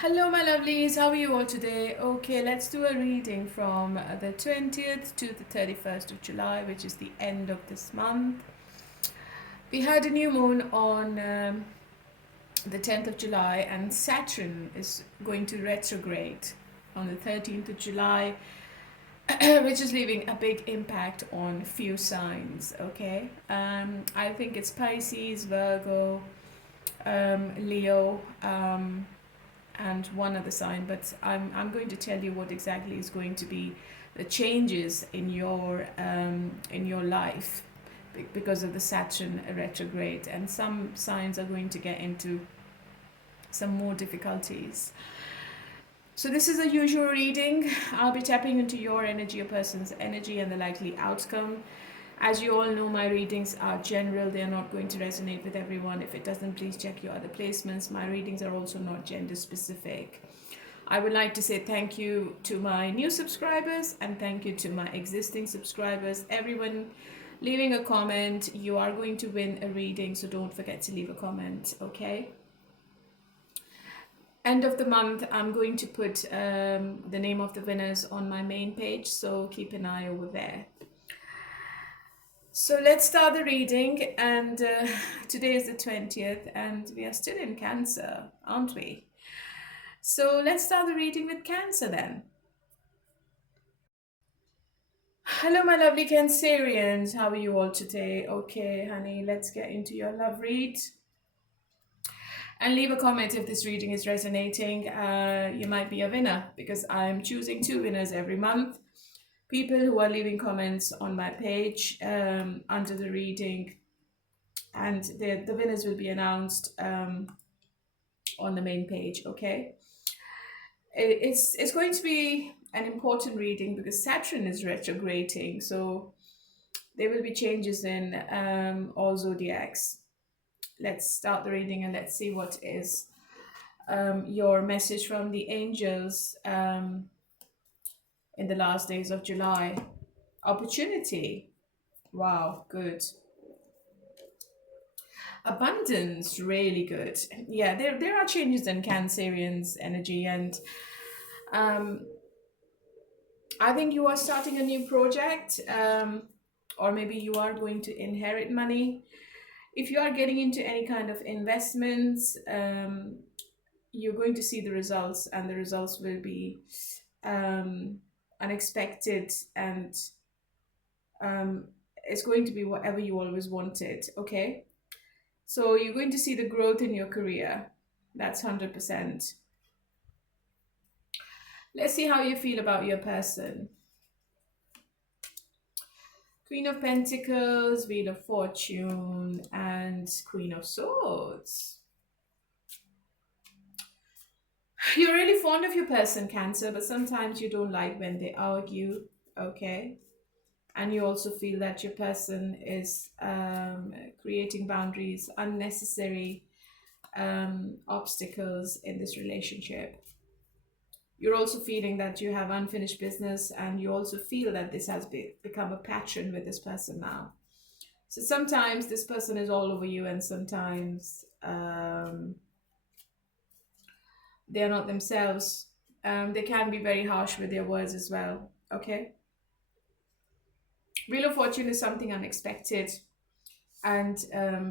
Hello, my lovelies. How are you all today? Okay, let's do a reading from the 20th to the 31st of July, which is the end of this month. We had a new moon on the 10th of July, and Saturn is going to retrograde on the 13th of July, which is leaving a big impact on few signs. Okay, I think it's Pisces, Virgo, Leo. And one other sign, but I'm going to tell you what exactly is going to be the changes in your life because of the Saturn retrograde, and some signs are going to get into some more difficulties. So this is a usual reading. I'll be tapping into your energy, your person's energy, and the likely outcome. As you all know, my readings are general. They are not going to resonate with everyone. If it doesn't, please check your other placements. My readings are also not gender specific. I would like to say thank you to my new subscribers and thank you to my existing subscribers. Everyone leaving a comment, you are going to win a reading, so don't forget to leave a comment, okay? End of the month, I'm going to put the name of the winners on my main page, so keep an eye over there. So let's start the reading, and today is the 20th, and we are still in Cancer, aren't we? So let's start the reading with Cancer then. Hello, my lovely Cancerians. How are you all today? Okay, honey, let's get into your love read. And leave a comment if this reading is resonating. You might be a winner because I'm choosing 2 winners every month. People who are leaving comments on my page under the reading, and the winners will be announced on the main page, okay? It's going to be an important reading because Saturn is retrograding, so there will be changes in all zodiacs. Let's start the reading and let's see what is your message from the angels in the last days of July. Opportunity. Wow, good. Abundance, really good. Yeah, there are changes in Cancerian's energy, and I think you are starting a new project, or maybe you are going to inherit money. If you are getting into any kind of investments, you're going to see the results, and the results will be unexpected, and it's going to be whatever you always wanted, okay? So you're going to see the growth in your career. That's 100%. Let's see how you feel about your person. Queen of Pentacles, Wheel of Fortune, and Queen of Swords. You're really fond of your person, Cancer, but sometimes you don't like when they argue, okay? And you also feel that your person is creating boundaries, unnecessary obstacles in this relationship. You're also feeling that you have unfinished business, and you also feel that this has become a pattern with this person now. So sometimes this person is all over you, and sometimes they are not themselves. They can be very harsh with their words as well, okay? Wheel of Fortune is something unexpected, and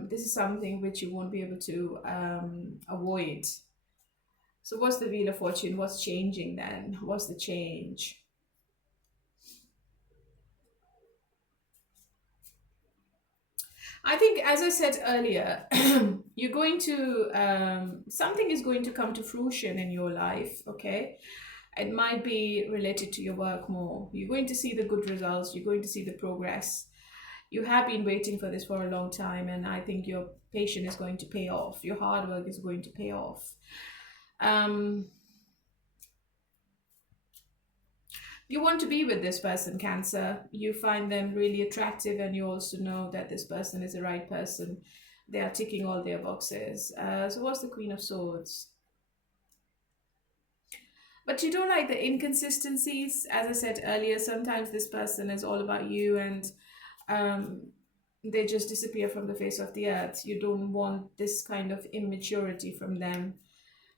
this is something which you won't be able to avoid. So what's the Wheel of Fortune? What's changing then? What's the change? I think, as I said earlier, you're going to, something is going to come to fruition in your life, okay? It might be related to your work more. You're going to see the good results. You're going to see the progress. You have been waiting for this for a long time, and I think your patience is going to pay off. Your hard work is going to pay off. You want to be with this person, Cancer. You find them really attractive, and you also know that this person is the right person. They are ticking all their boxes. So what's the Queen of Swords? But you don't like the inconsistencies. As I said earlier, sometimes this person is all about you, and they just disappear from the face of the earth. You don't want this kind of immaturity from them.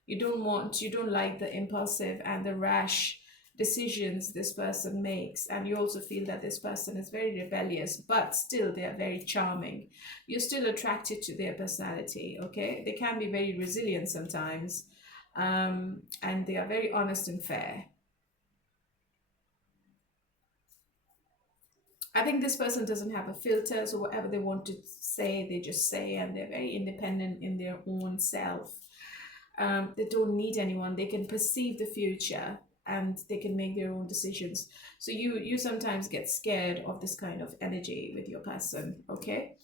You don't like the impulsive and the rash decisions this person makes, and you also feel that this person is very rebellious, but still they are very charming. You're still attracted to their personality. Okay, they can be very resilient sometimes, and they are very honest and fair. I think this person doesn't have a filter, so whatever they want to say, they just say, and they're very independent in their own self. They don't need anyone. They can perceive the future and they can make their own decisions. So you sometimes get scared of this kind of energy with your person, okay?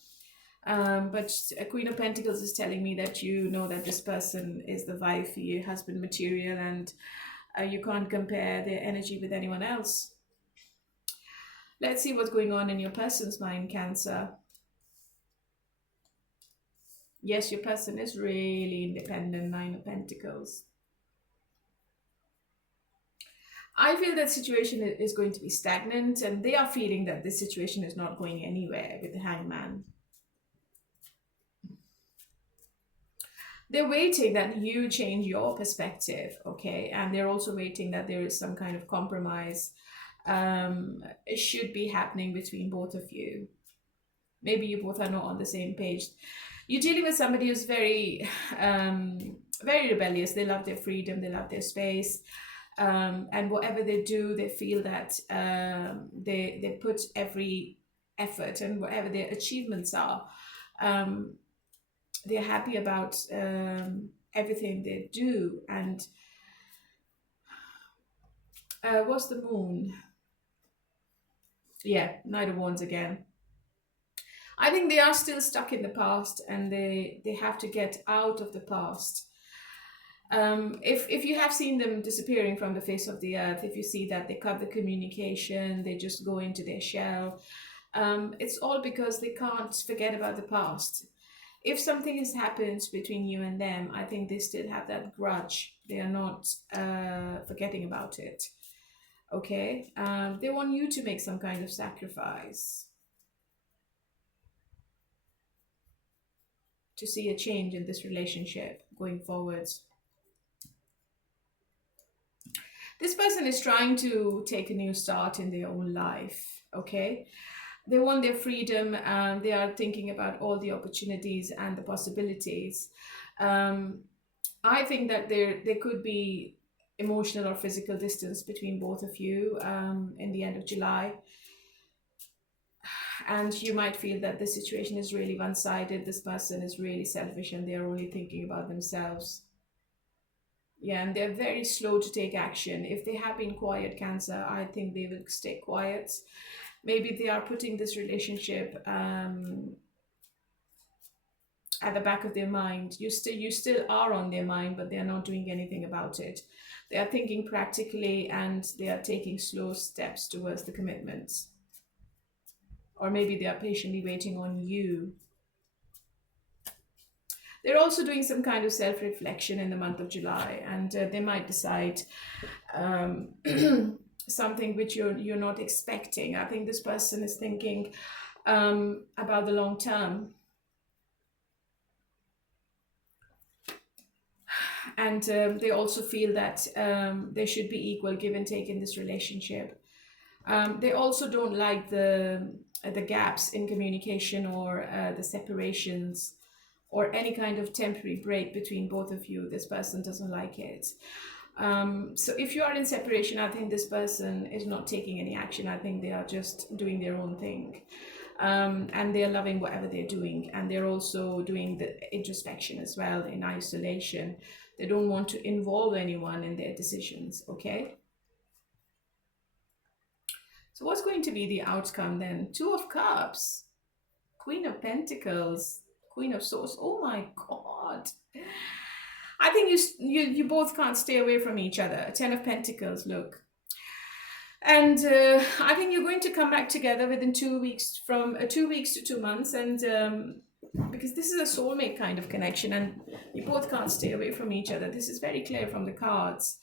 But a Queen of Pentacles is telling me that you know that this person is the vibe for you, husband material, and you can't compare their energy with anyone else. Let's see what's going on in your person's mind, Cancer. Yes, your person is really independent, Nine of Pentacles. I feel that situation is going to be stagnant, and they are feeling that this situation is not going anywhere with the Hangman. They're waiting that you change your perspective, okay? And they're also waiting that there is some kind of compromise. It should be happening between both of you. Maybe you both are not on the same page. You're dealing with somebody who's very, very rebellious. They love their freedom. They love their space. And whatever they do, they feel that they put every effort, and whatever their achievements are, they're happy about everything they do. And what's the moon? Yeah, Knight of Wands again. I think they are still stuck in the past, and they have to get out of the past. If you have seen them disappearing from the face of the earth, if you see that they cut the communication, they just go into their shell, it's all because they can't forget about the past. If something has happened between you and them, I think they still have that grudge. They are not forgetting about it. Okay? They want you to make some kind of sacrifice to see a change in this relationship going forwards. This person is trying to take a new start in their own life, okay? They want their freedom. They are thinking about all the opportunities and the possibilities. I think that there could be emotional or physical distance between both of you in the end of July. And you might feel that the situation is really one-sided. This person is really selfish and they're only thinking about themselves. Yeah, and they're very slow to take action. If they have been quiet, Cancer, I think they will stay quiet. Maybe they are putting this relationship at the back of their mind. You still are on their mind, but they are not doing anything about it. They are thinking practically, and they are taking slow steps towards the commitments. Or maybe they are patiently waiting on you. They're also doing some kind of self-reflection in the month of July, and they might decide something which you're not expecting. I think this person is thinking about the long term. And they also feel that there should be equal give and take in this relationship. They also don't like the gaps in communication, or the separations, or any kind of temporary break between both of you. This person doesn't like it. So if you are in separation, I think this person is not taking any action. I think they are just doing their own thing. And they're loving whatever they're doing. And they're also doing the introspection as well, in isolation. They don't want to involve anyone in their decisions, okay? So what's going to be the outcome then? Two of Cups, Queen of Pentacles, Queen of Swords. Oh my God. I think you both can't stay away from each other. Ten of Pentacles, look. And I think you're going to come back together within 2 weeks, from 2 weeks to 2 months. And because this is a soulmate kind of connection, and you both can't stay away from each other. This is very clear from the cards.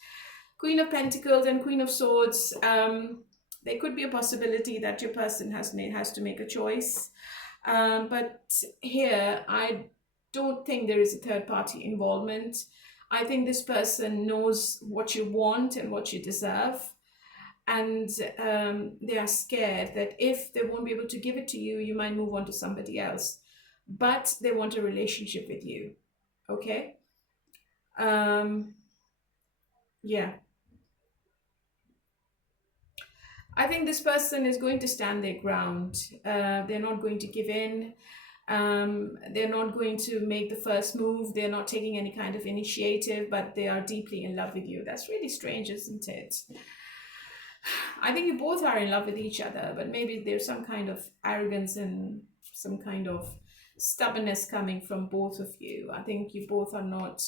Queen of Pentacles and Queen of Swords. There could be a possibility that your person has to make a choice. But here, I don't think there is a third party involvement. I think this person knows what you want and what you deserve. And they are scared that if they won't be able to give it to you, you might move on to somebody else. But they want a relationship with you. Okay? Um, yeah. I think this person is going to stand their ground. They're not going to give in. They're not going to make the first move. They're not taking any kind of initiative, but they are deeply in love with you. That's really strange, isn't it? I think you both are in love with each other, but maybe there's some kind of arrogance and some kind of stubbornness coming from both of you. I think you both are not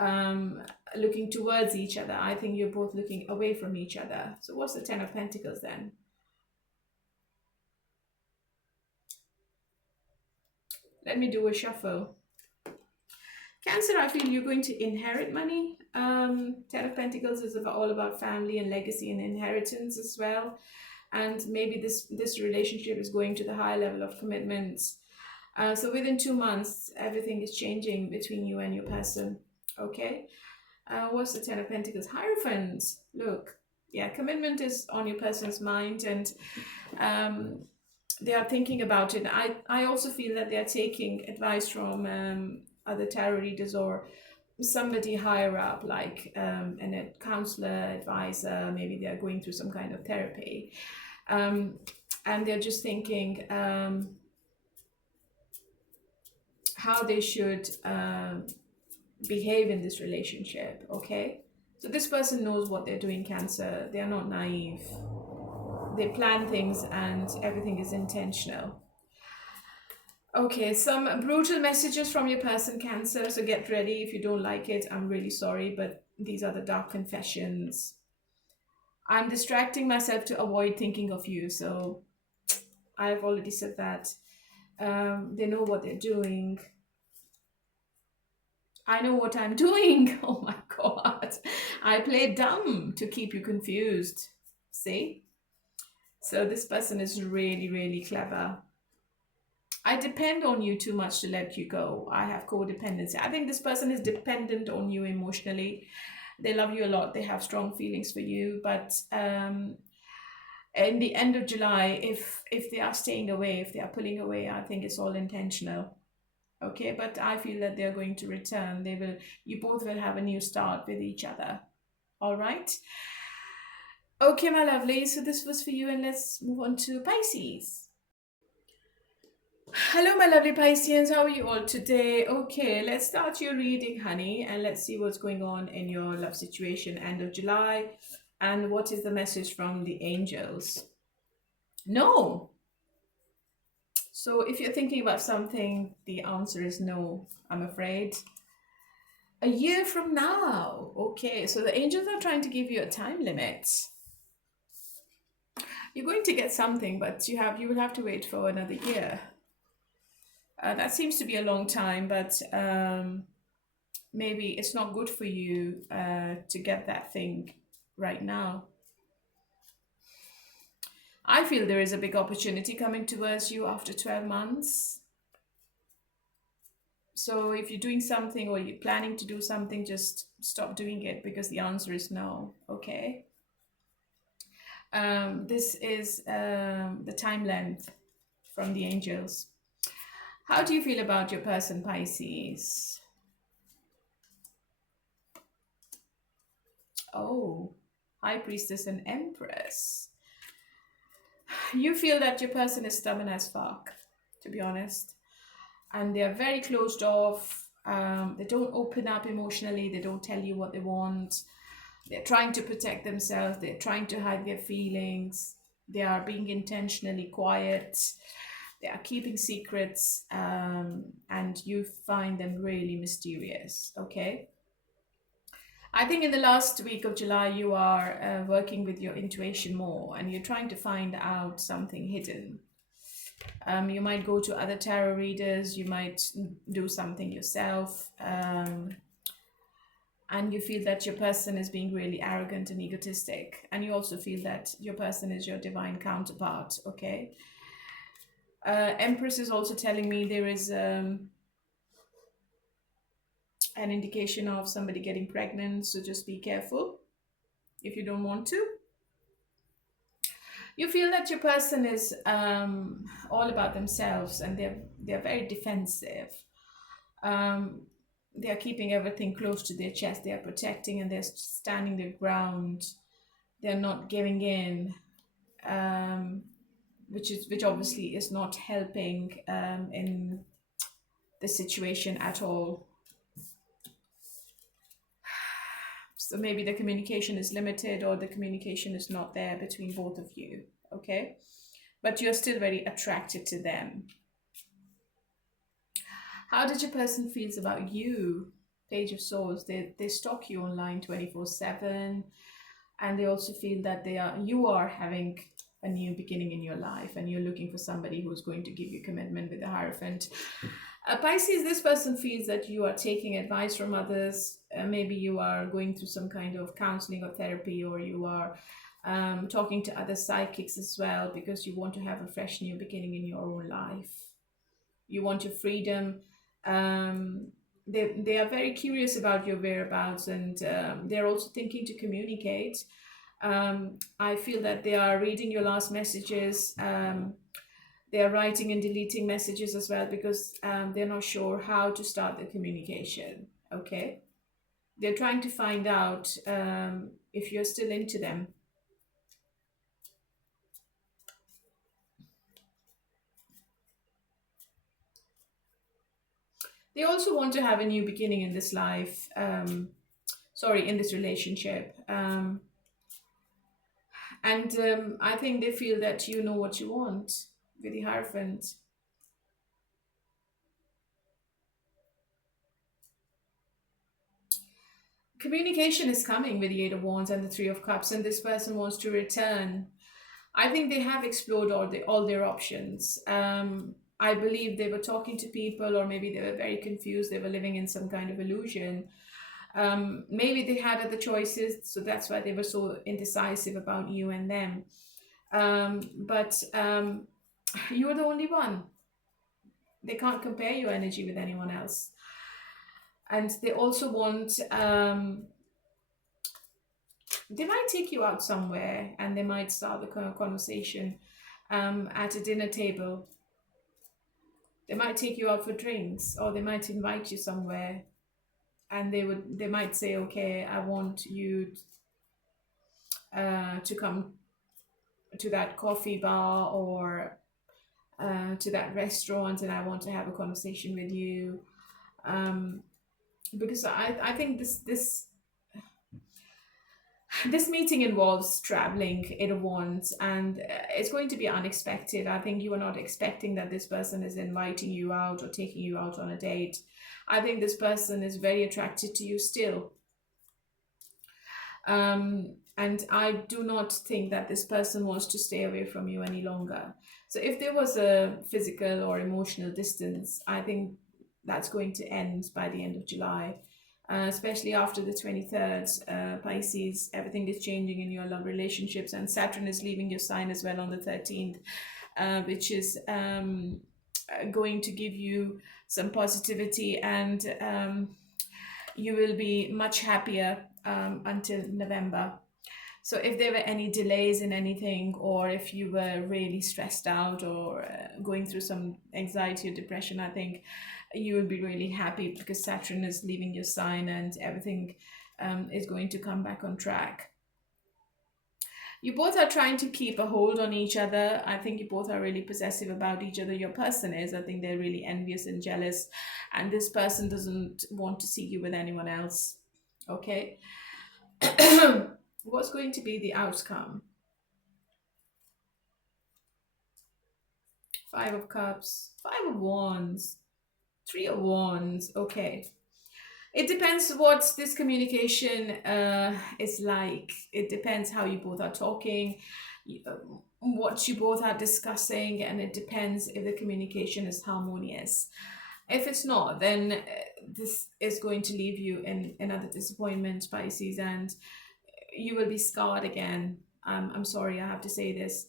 um, looking towards each other. I think you're both looking away from each other. So what's the Ten of Pentacles then? Let me do a shuffle. Cancer, I feel you're going to inherit money. Ten of Pentacles is all about family and legacy and inheritance as well. And maybe this relationship is going to the higher level of commitments. So within 2 months, everything is changing between you and your person. Okay. What's the Ten of Pentacles? Hierophant. Look, yeah, commitment is on your person's mind, and they are thinking about it. I also feel that they are taking advice from other tarot readers or somebody higher up, like a counselor, advisor. Maybe they are going through some kind of therapy, and they're just thinking how they should behave in this relationship. Okay, so this person knows what they're doing, Cancer. They are not naive. They plan things and everything is intentional. Okay, some brutal messages from your person, Cancer. So get ready. If you don't like it, I'm really sorry, but these are the dark confessions. I'm distracting myself to avoid thinking of you. So I've already said that. They know what they're doing. I know what I'm doing. Oh my God. I play dumb to keep you confused. See? So this person is really, really clever. I depend on you too much to let you go. I have codependency. I think this person is dependent on you emotionally. They love you a lot. They have strong feelings for you. But in the end of July, if they are staying away, if they are pulling away, I think it's all intentional. Okay, but I feel that they're going to return. You both will have a new start with each other. All right. Okay, my lovely. So this was for you, and let's move on to Pisces. Hello, my lovely Pisceans. How are you all today? Okay, let's start your reading, honey, and let's see what's going on in your love situation end of July, and what is the message from the angels. No. So if you're thinking about something, the answer is no, I'm afraid. A year from now. Okay, so the angels are trying to give you a time limit. You're going to get something, but you will have to wait for another year. That seems to be a long time, but maybe it's not good for you to get that thing right now. I feel there is a big opportunity coming towards you after 12 months. So if you're doing something or you're planning to do something, just stop doing it, because the answer is no. Okay. This is the time length from the angels. How do you feel about your person, Pisces? Oh, High Priestess and Empress. You feel that your person is stubborn as fuck, to be honest. And they are very closed off. They don't open up emotionally. They don't tell you what they want. They're trying to protect themselves. They're trying to hide their feelings. They are being intentionally quiet. They are keeping secrets. And you find them really mysterious, okay? I think in the last week of July, you are working with your intuition more, and you're trying to find out something hidden. You might go to other tarot readers, you might do something yourself, and you feel that your person is being really arrogant and egotistic, and you also feel that your person is your divine counterpart, okay? Empress is also telling me there is an indication of somebody getting pregnant, so just be careful if you don't want to. You feel that your person is all about themselves, and they're very defensive. Um, they are keeping everything close to their chest. They are protecting, and they're standing their ground. They're not giving in, which obviously is not helping in the situation at all. So maybe the communication is limited, or the communication is not there between both of you, okay? But you're still very attracted to them. How did your person feels about you? Page of Swords. They stalk you online 24/7, and they also feel that you are having a new beginning in your life, and you're looking for somebody who's going to give you commitment with the Hierophant. Pisces, this person feels that you are taking advice from others. Maybe you are going through some kind of counseling or therapy, or you are talking to other psychics as well, because you want to have a fresh new beginning in your own life. You want your freedom. They are very curious about your whereabouts, and they're also thinking to communicate. I feel that they are reading your last messages. They are writing and deleting messages as well, because they're not sure how to start the communication. Okay, they're trying to find out if you're still into them. They also want to have a new beginning in this life. In this relationship. And I think they feel that you know what you want with the Hierophant. Communication is coming with the Eight of Wands and the Three of Cups, and this person wants to return. I think they have explored all their options. I believe they were talking to people, or maybe they were very confused. They were living in some kind of illusion. Maybe they had other choices, so that's why they were so indecisive about you and them. But you're the only one. They can't compare your energy with anyone else. And they also want, they might take you out somewhere, and they might start the conversation at a dinner table. They might take you out for drinks, or they might invite you somewhere, and they might say, okay, I want you to come to that coffee bar, or to that restaurant, and I want to have a conversation with you, because I think this meeting involves traveling, Eight of Wands, and it's going to be unexpected. I think you are not expecting that this person is inviting you out or taking you out on a date. I think this person is very attracted to you still. And I do not think that this person wants to stay away from you any longer. So if there was a physical or emotional distance, I think that's going to end by the end of July. Especially after the 23rd, Pisces, everything is changing in your love relationships, and Saturn is leaving your sign as well on the 13th, which is going to give you some positivity, and you will be much happier until November. So if there were any delays in anything, or if you were really stressed out, or going through some anxiety or depression, I think you will be really happy, because Saturn is leaving your sign, and everything is going to come back on track. You both are trying to keep a hold on each other. I think you both are really possessive about each other. Your person is. I think they're really envious and jealous, and this person doesn't want to see you with anyone else. Okay. What's going to be the outcome? Five of Cups, Five of Wands, Three of Wands. Okay. It depends what this communication is like. It depends how you both are talking, what you both are discussing, and it depends if the communication is harmonious. If it's not, then this is going to leave you in another disappointment, Pisces, and you will be scarred again. I'm sorry, I have to say this.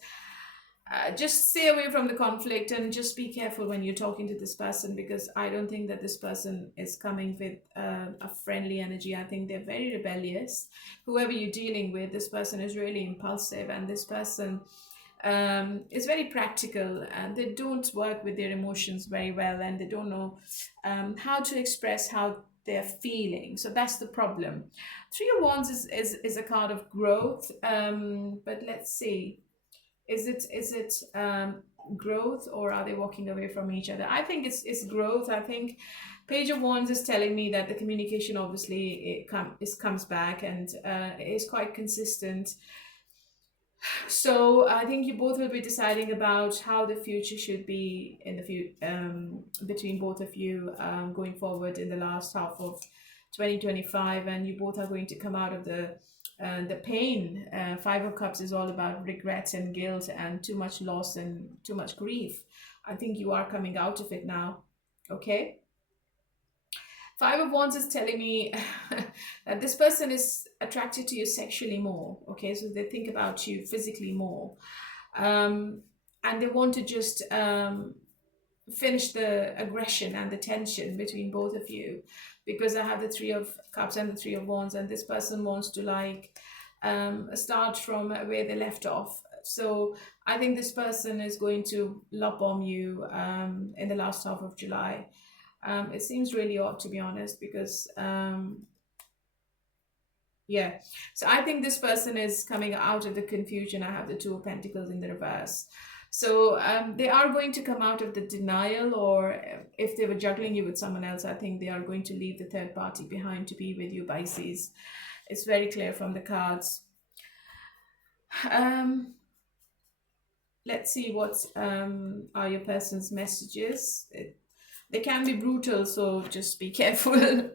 just stay away from the conflict and just be careful when you're talking to this person, because I don't think that this person is coming with a friendly energy. I think they're very rebellious. Whoever you're dealing with, this person is really impulsive, and this person is very practical, and they don't work with their emotions very well, and they don't know how to express how they're feeling. So that's the problem. Three of Wands is a card of growth, but let's see. Is it growth, or are they walking away from each other? I think it's growth. I think Page of Wands is telling me that the communication obviously comes back, and is quite consistent. So I think you both will be deciding about how the future should be in the between both of you, going forward in the last half of 2025, and you both are going to come out of the pain. Five of Cups is all about regrets and guilt and too much loss and too much grief. I think you are coming out of it now. Okay. Five of Wands is telling me that this person is attracted to you sexually more. Okay, so they think about you physically more, and they want to just finish the aggression and the tension between both of you, because I have the Three of Cups and the Three of Wands, and this person wants to start from where they left off. So I think this person is going to love bomb you in the last half of July. It seems really odd, to be honest, because yeah. So I think this person is coming out of the confusion. I have the Two of Pentacles in the reverse. So they are going to come out of the denial, or if they were juggling you with someone else, I think they are going to leave the third party behind to be with you, Pisces. It's very clear from the cards. Let's see what are your person's messages. They can be brutal, so just be careful.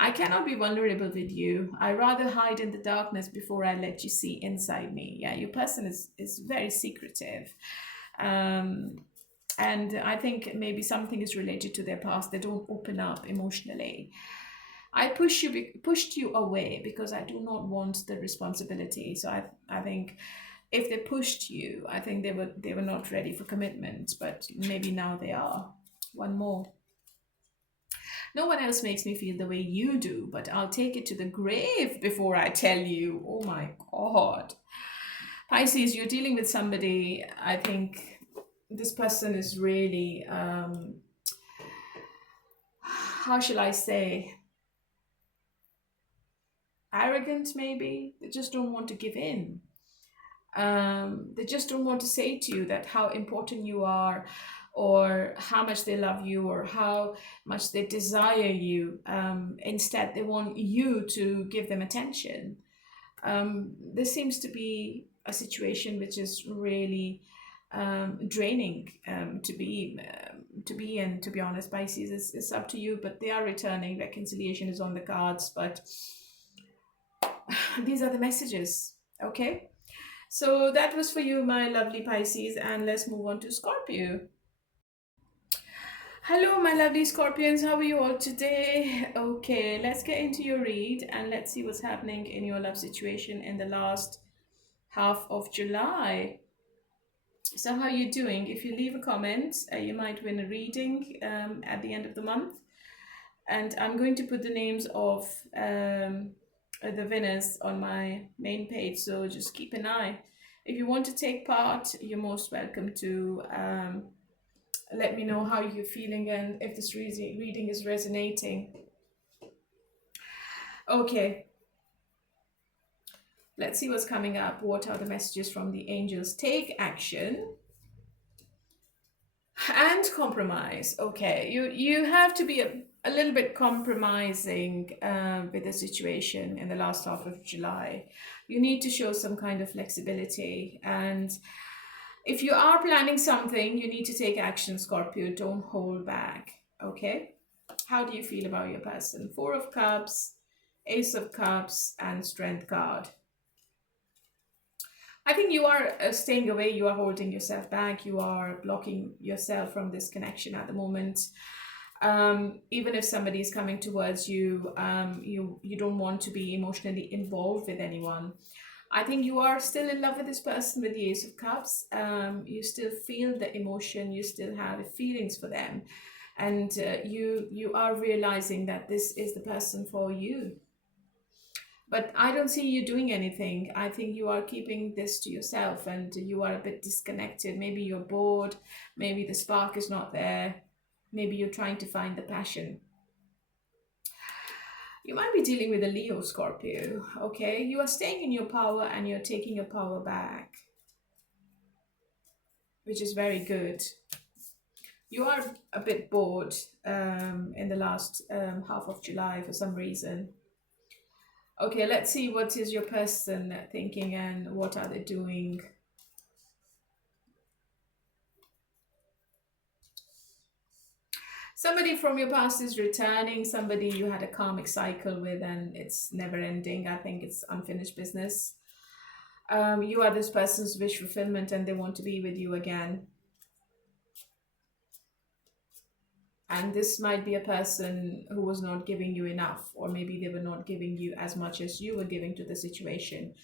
I cannot be vulnerable with you. I rather hide in the darkness before I let you see inside me. Yeah, your person is very secretive. And I think maybe something is related to their past. They don't open up emotionally. I pushed you away because I do not want the responsibility. So I think if they pushed you, I think they were not ready for commitment, but maybe now they are. One more. No one else makes me feel the way you do, but I'll take it to the grave before I tell you. Oh my God. Pisces, you're dealing with somebody, I think this person is really, how shall I say, arrogant maybe. They just don't want to give in. They just don't want to say to you that how important you are, or how much they love you, or how much they desire you. Instead, they want you to give them attention. This seems to be a situation which is really draining to be in, to be honest. Pisces, it's up to you, but they are returning. Reconciliation is on the cards, but these are the messages. Okay, so that was for you, my lovely Pisces, and let's move on to Scorpio. Hello, my lovely Scorpions. How are you all today? Okay, let's get into your read and let's see what's happening in your love situation in the last half of July. So how are you doing? If you leave a comment, you might win a reading at the end of the month. And I'm going to put the names of the winners on my main page, so just keep an eye. If you want to take part, you're most welcome to let me know how you're feeling and if this reading is resonating. Okay, let's see what's coming up. What are the messages from the angels? Take action and compromise. Okay, you have to be a little bit compromising with the situation in the last half of July. You need to show some kind of flexibility, and if you are planning something, you need to take action, Scorpio. Don't hold back, okay? How do you feel about your person? Four of Cups, Ace of Cups, and Strength card. I think you are staying away. You are holding yourself back. You are blocking yourself from this connection at the moment. Even if somebody is coming towards you, you don't want to be emotionally involved with anyone. I think you are still in love with this person with the Ace of Cups. You still feel the emotion, you still have the feelings for them, and you are realizing that this is the person for you. But I don't see you doing anything. I think you are keeping this to yourself and you are a bit disconnected. Maybe you're bored, maybe the spark is not there, maybe you're trying to find the passion. You might be dealing with a Leo, Scorpio, okay? You are staying in your power and you're taking your power back, which is very good. You are a bit bored in the last half of July for some reason. Okay, let's see what is your person thinking and what are they doing. Somebody from your past is returning, somebody you had a karmic cycle with and it's never ending. I think it's unfinished business. You are this person's wish fulfillment and they want to be with you again. And this might be a person who was not giving you enough, or maybe they were not giving you as much as you were giving to the situation.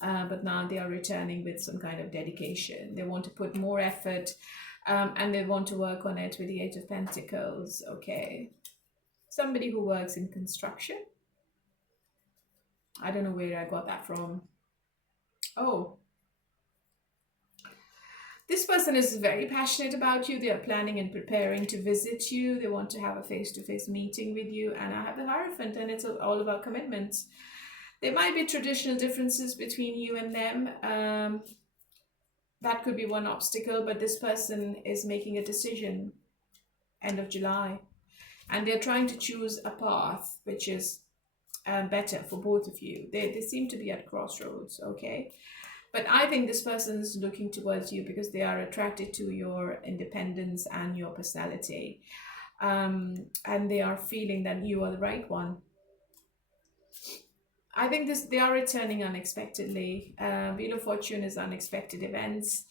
But now they are returning with some kind of dedication. They want to put more effort and they want to work on it with the Eight of Pentacles. Okay. Somebody who works in construction. I don't know where I got that from. Oh. This person is very passionate about you. They are planning and preparing to visit you. They want to have a face-to-face meeting with you. And I have the Hierophant and it's all about commitment. There might be traditional differences between you and them. That could be one obstacle, but this person is making a decision end of July. And they're trying to choose a path which is better for both of you. They seem to be at crossroads, okay? But I think this person is looking towards you because they are attracted to your independence and your personality. And they are feeling that you are the right one. I think they are returning unexpectedly. Wheel of Fortune is unexpected events,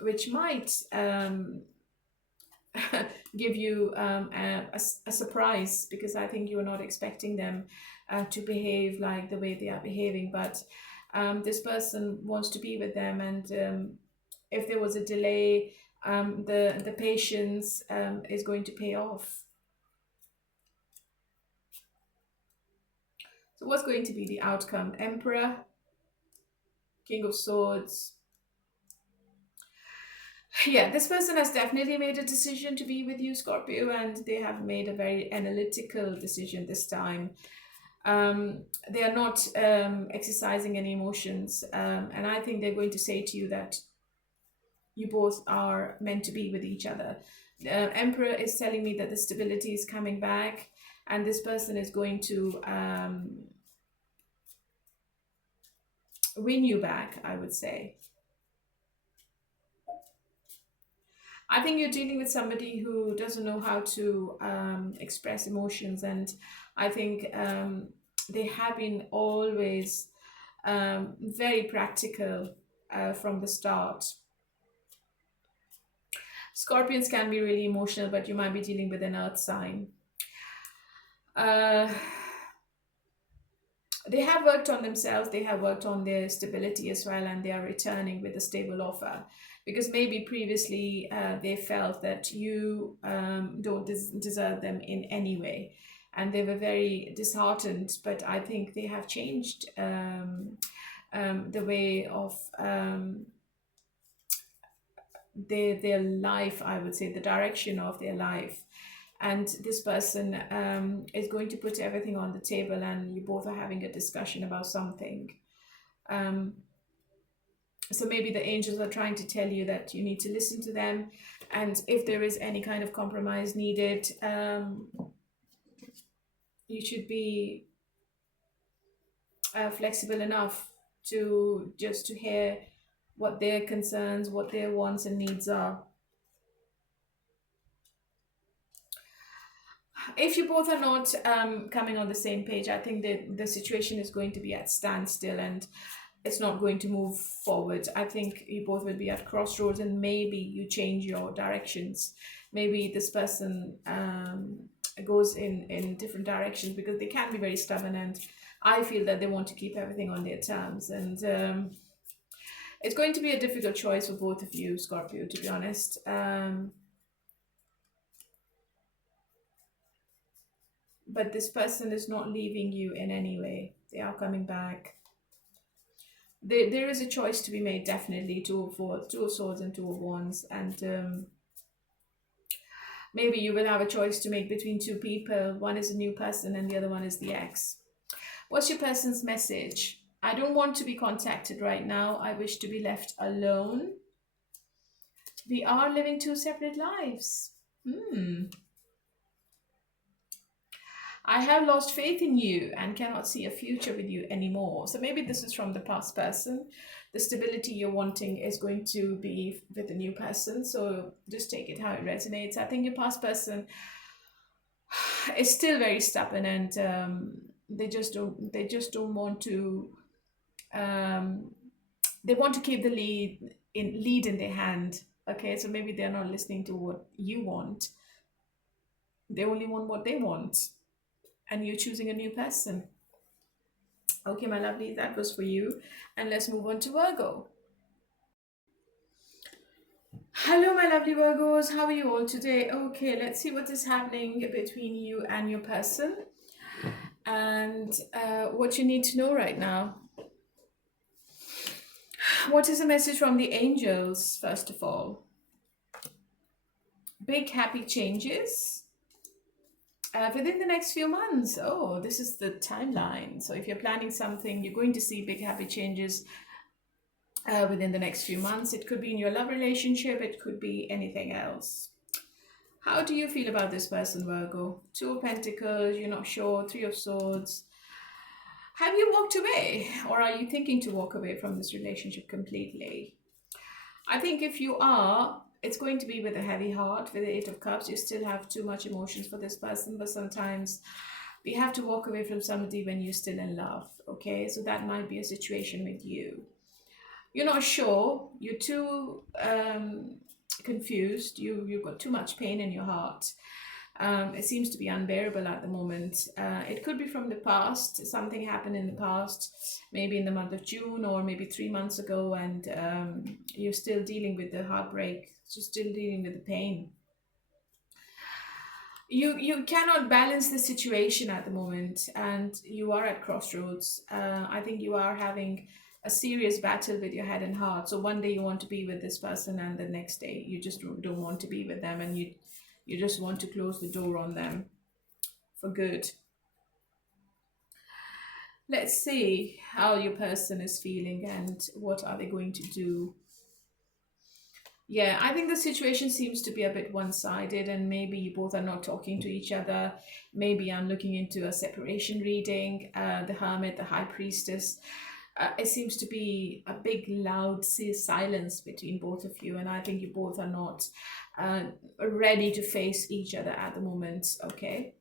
which might give you a surprise, because I think you are not expecting them to behave like the way they are behaving. But this person wants to be with them, and if there was a delay, the patience is going to pay off. So what's going to be the outcome? Emperor, King of Swords. Yeah, this person has definitely made a decision to be with you, Scorpio, and they have made a very analytical decision this time. They are not exercising any emotions, and I think they're going to say to you that you both are meant to be with each other. Emperor is telling me that the stability is coming back, and this person is going to win you back, I would say. I think you're dealing with somebody who doesn't know how to express emotions, and I think they have been always very practical from the start. Scorpions can be really emotional, but you might be dealing with an earth sign. They have worked on themselves, they have worked on their stability as well, and they are returning with a stable offer. Because maybe previously they felt that you don't deserve them in any way. And they were very disheartened, but I think they have changed the way of their life, I would say, the direction of their life. And this person is going to put everything on the table, and you both are having a discussion about something. So maybe the angels are trying to tell you that you need to listen to them, and if there is any kind of compromise needed, you should be flexible enough to just to hear what their concerns, what their wants and needs are. If you both are not coming on the same page, I think that the situation is going to be at standstill and it's not going to move forward. I think you both will be at crossroads, and maybe you change your directions. Maybe this person goes in different directions, because they can be very stubborn and I feel that they want to keep everything on their terms, and it's going to be a difficult choice for both of you, Scorpio, to be honest. But this person is not leaving you in any way. They are coming back. There is a choice to be made, definitely. Two of swords and two of wands, and maybe you will have a choice to make between two people. One is a new person and the other one is the ex. What's your person's message? I don't want to be contacted right now. I wish to be left alone. We are living two separate lives. I have lost faith in you and cannot see a future with you anymore. So maybe this is from the past person. The stability you're wanting is going to be with the new person. So just take it how it resonates. I think your past person is still very stubborn, and they just don't want to. They want to keep the lead in their hand. Okay, so maybe they're not listening to what you want. They only want what they want, and you're choosing a new person. Okay, my lovely, that was for you. And let's move on to Virgo. Hello, my lovely Virgos. How are you all today? Okay, let's see what is happening between you and your person, and what you need to know right now. What is a message from the angels, first of all? Big happy changes within the next few months. Oh, this is the timeline. So if you're planning something, you're going to see big happy changes within the next few months. It could be in your love relationship, it could be anything else. How do you feel about this person, Virgo? Two of Pentacles, you're not sure. Three of Swords. Have you walked away, or are you thinking to walk away from this relationship completely? I think if you are, it's going to be with a heavy heart. With the Eight of Cups, you still have too much emotions for this person, but sometimes we have to walk away from somebody when you're still in love, okay? So that might be a situation with you. You're not sure, you're too confused, you've got too much pain in your heart. It seems to be unbearable at the moment. It could be from the past. Something happened in the past, maybe in the month of June or maybe 3 months ago, and you're still dealing with the heartbreak, you're still dealing with the pain. You cannot balance the situation at the moment, and you are at crossroads. I think you are having a serious battle with your head and heart. So one day you want to be with this person, and the next day you just don't want to be with them, and you just want to close the door on them for good. Let's see how your person is feeling and what are they going to do. Yeah, I think the situation seems to be a bit one-sided, and maybe you both are not talking to each other. Maybe I'm looking into a separation reading, the Hermit, the High Priestess. It seems to be a big, loud silence between both of you, and I think you both are not ready to face each other at the moment, okay?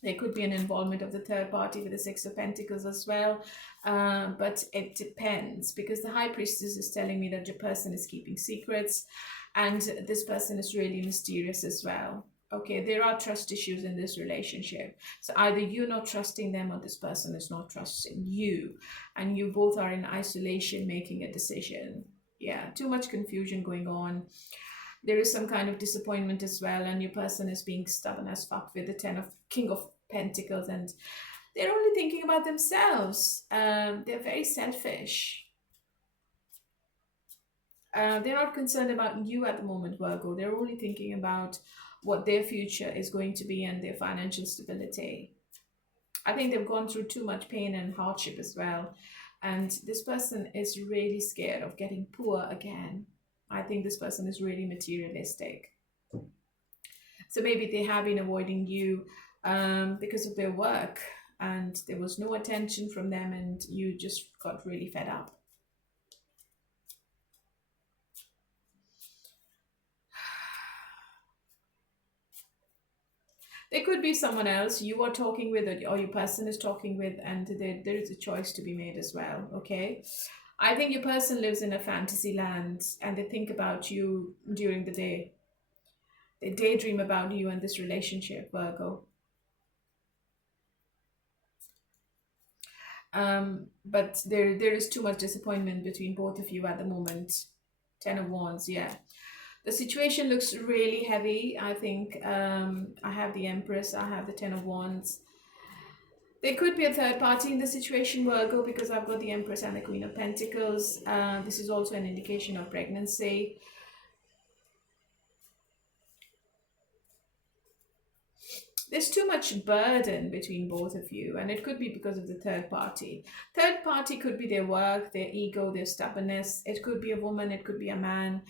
There could be an involvement of the third party with the Six of Pentacles as well, but it depends, because the High Priestess is telling me that your person is keeping secrets, and this person is really mysterious as well. Okay, there are trust issues in this relationship. So either you're not trusting them or this person is not trusting you, and you both are in isolation making a decision. Yeah, too much confusion going on. There is some kind of disappointment as well, and your person is being stubborn as fuck with the King of Pentacles, and they're only thinking about themselves. They're very selfish. They're not concerned about you at the moment, Virgo. They're only thinking about what their future is going to be and their financial stability. I think they've gone through too much pain and hardship as well. And this person is really scared of getting poor again. I think this person is really materialistic. So maybe they have been avoiding you because of their work, and there was no attention from them, and you just got really fed up. There could be someone else you are talking with, or your person is talking with, and there is a choice to be made as well, okay? I think your person lives in a fantasy land, and they think about you during the day. They daydream about you and this relationship, Virgo. But there is too much disappointment between both of you at the moment. Ten of Wands, yeah. The situation looks really heavy. I think I have the Empress, I have the Ten of Wands. There could be a third party in the situation, Virgo, because I've got the Empress and the Queen of Pentacles. This is also an indication of pregnancy. There's too much burden between both of you, and it could be because of the third party. Third party could be their work, their ego, their stubbornness. It could be a woman, it could be a man.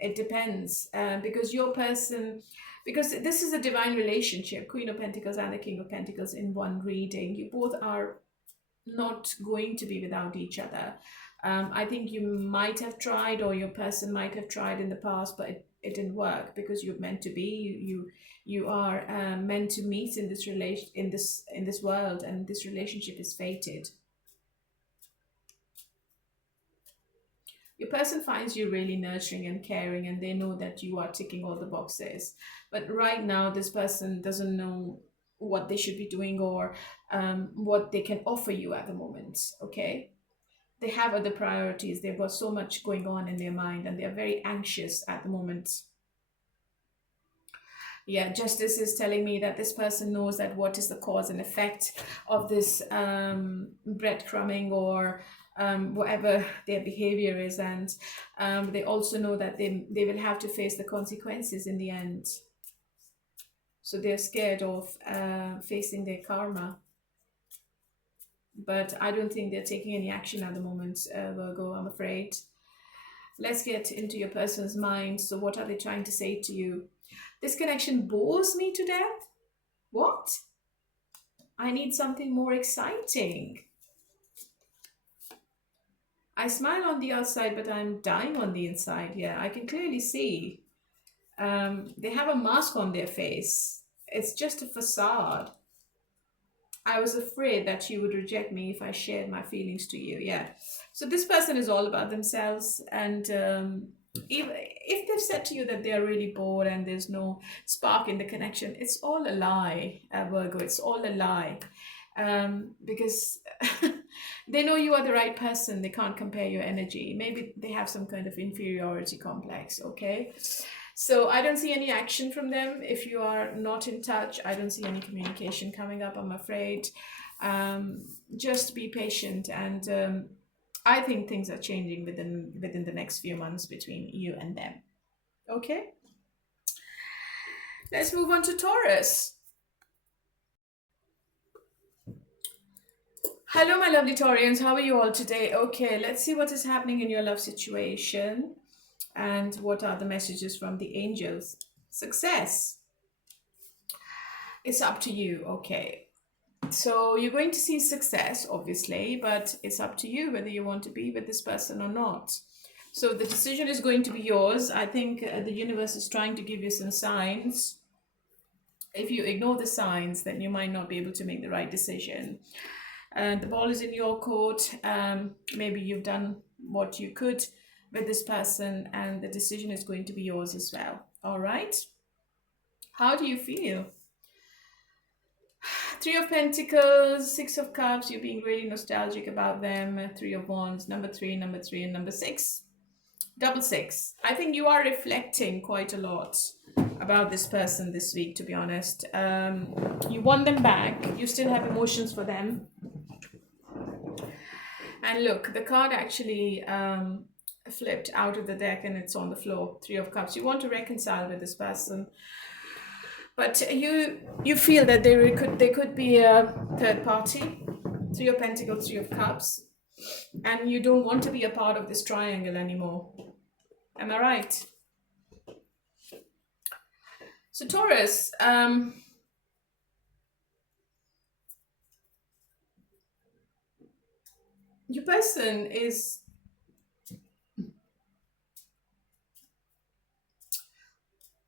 It depends, because your person, because this is a divine relationship, Queen of Pentacles and the King of Pentacles in one reading. You both are not going to be without each other. I think you might have tried, or your person might have tried in the past, but it didn't work because you're meant to be. You are meant to meet in this relation, in this world, and this relationship is fated. Your person finds you really nurturing and caring, and they know that you are ticking all the boxes. But right now, this person doesn't know what they should be doing, or what they can offer you at the moment. Okay, they have other priorities. They've got so much going on in their mind, and they're very anxious at the moment. Yeah, justice is telling me that this person knows that what is the cause and effect of this breadcrumbing, or whatever their behavior is, and they also know that they will have to face the consequences in the end. So they're scared of facing their karma. But I don't think they're taking any action at the moment, Virgo, I'm afraid. Let's get into your person's mind. So what are they trying to say to you? This connection bores me to death. What? I need something more exciting. I smile on the outside, but I'm dying on the inside. Yeah, I can clearly see. They have a mask on their face. It's just a facade. I was afraid that you would reject me if I shared my feelings to you. Yeah. So this person is all about themselves, and if they've said to you that they are really bored and there's no spark in the connection, it's all a lie, Virgo. It's all a lie, because they know you are the right person. They can't compare your energy. Maybe they have some kind of inferiority complex. Okay. So I don't see any action from them. If you are not in touch, I don't see any communication coming up, I'm afraid. Just be patient, and I think things are changing within the next few months between you and them. Okay? Let's move on to Taurus. Hello, my lovely Taurians. How are you all today? Okay, let's see what is happening in your love situation. And what are the messages from the angels? Success. It's up to you. Okay. So you're going to see success, obviously, but it's up to you whether you want to be with this person or not. So the decision is going to be yours. I think the universe is trying to give you some signs. If you ignore the signs, then you might not be able to make the right decision. And the ball is in your court. Maybe you've done what you could with this person, and the decision is going to be yours as well. All right. How do you feel? Three of Pentacles, Six of Cups. You're being really nostalgic about them. Three of Wands, number three, and number six. Double six. I think you are reflecting quite a lot about this person this week, to be honest. You want them back. You still have emotions for them. And look, the card actually flipped out of the deck and it's on the floor. Three of Cups. You want to reconcile with this person, but you feel that there could be a third party. Three of Pentacles, Three of Cups, and you don't want to be a part of this triangle anymore. Am I right? So Taurus, your person is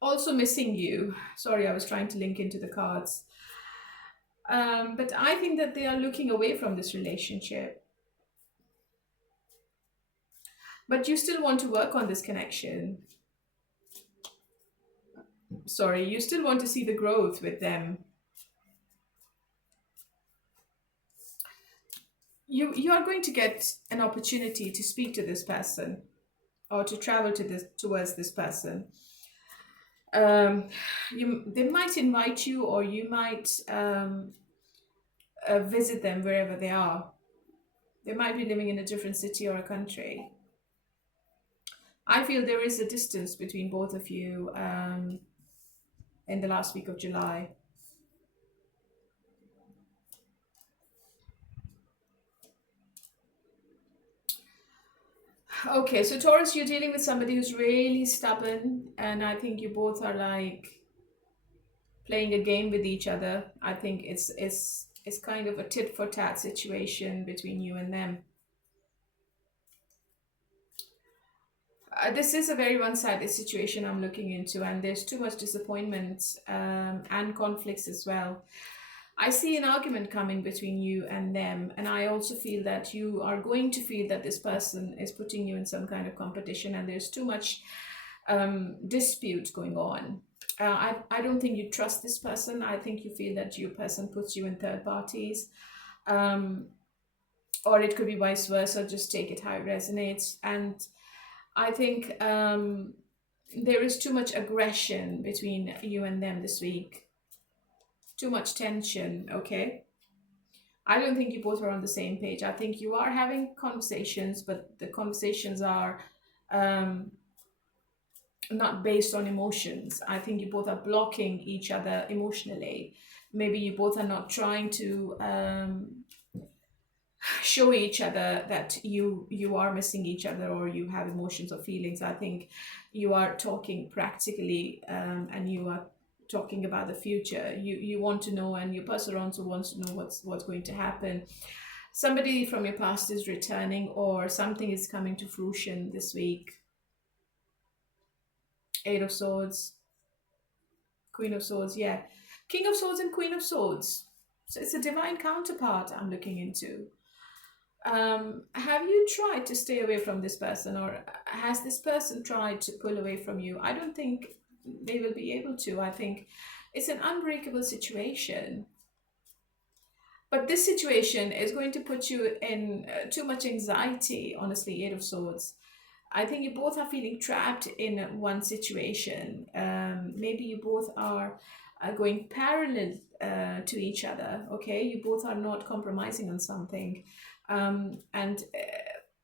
also missing you. Sorry, I was trying to link into the cards. But I think that they are looking away from this relationship. But you still want to work on this connection. Sorry, you still want to see the growth with them. you are going to get an opportunity to speak to this person or to travel towards this person. um, they might invite you, or you might visit them wherever they are. They might be living in a different city or a country. I feel there is a distance between both of you in the last week of July. Okay, so Taurus, you're dealing with somebody who's really stubborn, and I think you both are like playing a game with each other. I think it's kind of a tit for tat situation between you and them. This is a very one-sided situation I'm looking into, and there's too much disappointment and conflicts as well. I see an argument coming between you and them, and I also feel that you are going to feel that this person is putting you in some kind of competition, and there's too much dispute going on. I don't think you trust this person. I think you feel that your person puts you in third parties, um, or it could be vice versa. Just take it how it resonates. And I think there is too much aggression between you and them this week, too much tension, okay? I don't think you both are on the same page. I think you are having conversations, but the conversations are um, not based on emotions. I think you both are blocking each other emotionally. Maybe you both are not trying to show each other that you are missing each other, or you have emotions or feelings. I think you are talking practically, and you are talking about the future. You want to know, and your person also wants to know what's going to happen. Somebody from your past is returning, or something is coming to fruition this week. Eight of Swords, Queen of Swords, yeah. King of Swords and Queen of Swords. So it's a divine counterpart I'm looking into. Have you tried to stay away from this person, or has this person tried to pull away from you? I don't think they will be able to. I think it's an unbreakable situation. But this situation is going to put you in too much anxiety, honestly, Eight of Swords. I think you both are feeling trapped in one situation. Maybe you both are going parallel to each other, okay? You both are not compromising on something. And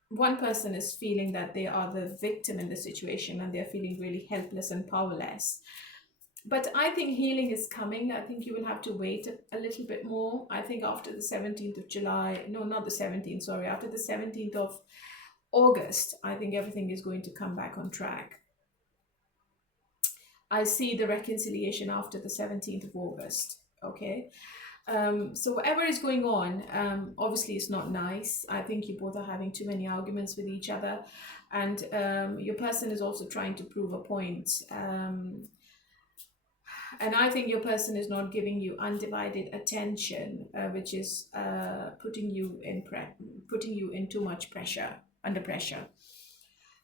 one person is feeling that they are the victim in the situation, and they're feeling really helpless and powerless. But I think healing is coming. I think you will have to wait a little bit more. I think after the 17th of July, no, not the 17th, sorry, after the 17th of August, I think everything is going to come back on track. I see the reconciliation after the 17th of August, okay? So whatever is going on, obviously it's not nice. I think you both are having too many arguments with each other, and your person is also trying to prove a point. And I think your person is not giving you undivided attention, which is putting you in too much pressure, under pressure.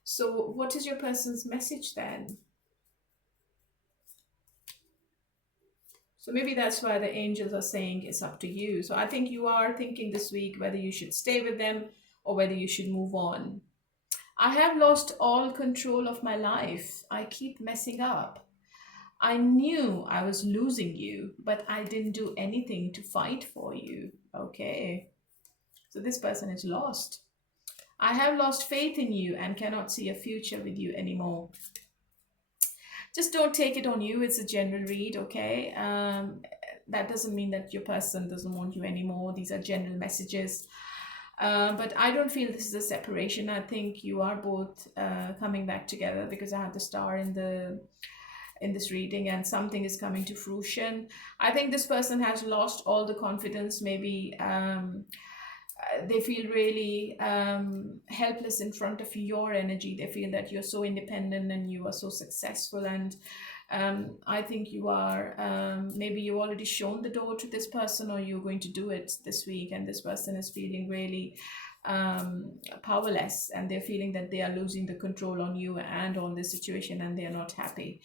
So what is your person's message then? So maybe that's why the angels are saying it's up to you. So I think you are thinking this week whether you should stay with them or whether you should move on. I have lost all control of my life. I keep messing up. I knew I was losing you, but I didn't do anything to fight for you. Okay. So this person is lost. I have lost faith in you and cannot see a future with you anymore. Just don't take it on you. It's a general read, okay? That doesn't mean that your person doesn't want you anymore. These are general messages. But I don't feel this is a separation. I think you are both coming back together, because I have the star in this reading, and something is coming to fruition. I think this person has lost all the confidence. Maybe they feel really helpless in front of your energy. They feel that you're so independent and you are so successful, and I think you are, maybe you already shown the door to this person, or you're going to do it this week, and this person is feeling really powerless, and they're feeling that they are losing the control on you and on the situation, and they're not happy.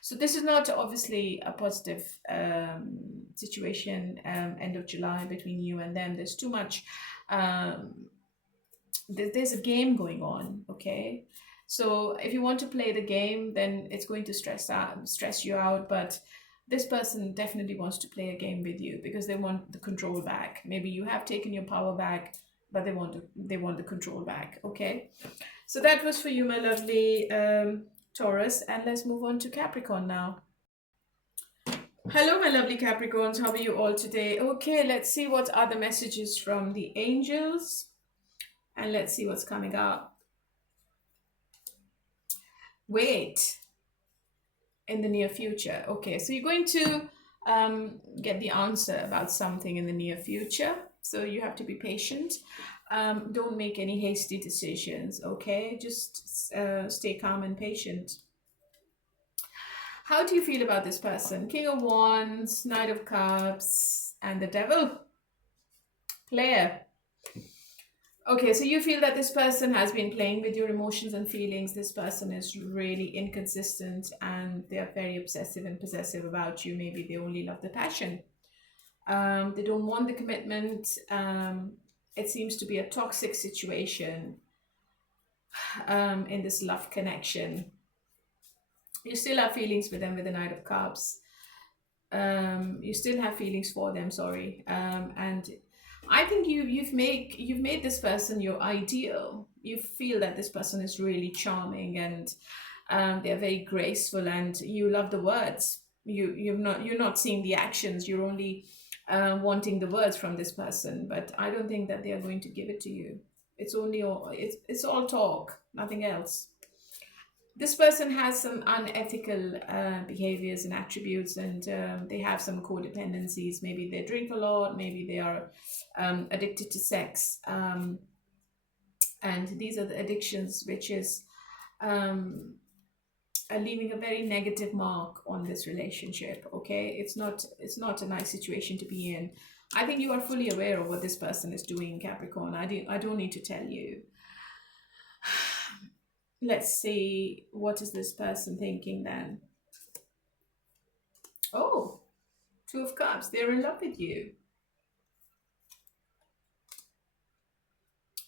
So this is not obviously a positive situation, end of July, between you and them. There's too much, there's a game going on, okay? So if you want to play the game, then it's going to stress you out. But this person definitely wants to play a game with you because they want the control back. Maybe you have taken your power back, but they want the control back, okay? So that was for you, my lovely Taurus, and let's move on to Capricorn now. Hello, my lovely Capricorns. How are you all today? Okay, let's see what are the messages from the angels, and let's see what's coming up. Wait, in the near future. Okay, so you're going to get the answer about something in the near future. So you have to be patient. Don't make any hasty decisions, okay? Just stay calm and patient. How do you feel about this person? King of Wands, Knight of Cups, and the Devil. Player. Okay, so you feel that this person has been playing with your emotions and feelings. This person is really inconsistent, and they are very obsessive and possessive about you. Maybe they only love the passion. They don't want the commitment. It seems to be a toxic situation in this love connection. You still have feelings with them with the Knight of Cups. You still have feelings for them, sorry. And I think you've made this person your ideal. You feel that this person is really charming, and they're very graceful, and you love the words. You're not seeing the actions. You're only wanting the words from this person. But I don't think that they are going to give it to you. It's all talk, nothing else. This person has some unethical behaviors and attributes, and they have some codependencies. Maybe they drink a lot, maybe they are addicted to sex, and these are the addictions which is leaving a very negative mark on this relationship, okay? It's not a nice situation to be in. I think you are fully aware of what this person is doing, Capricorn. I don't need to tell you. Let's see, what is this person thinking then? Oh, Two of Cups. They're in love with you.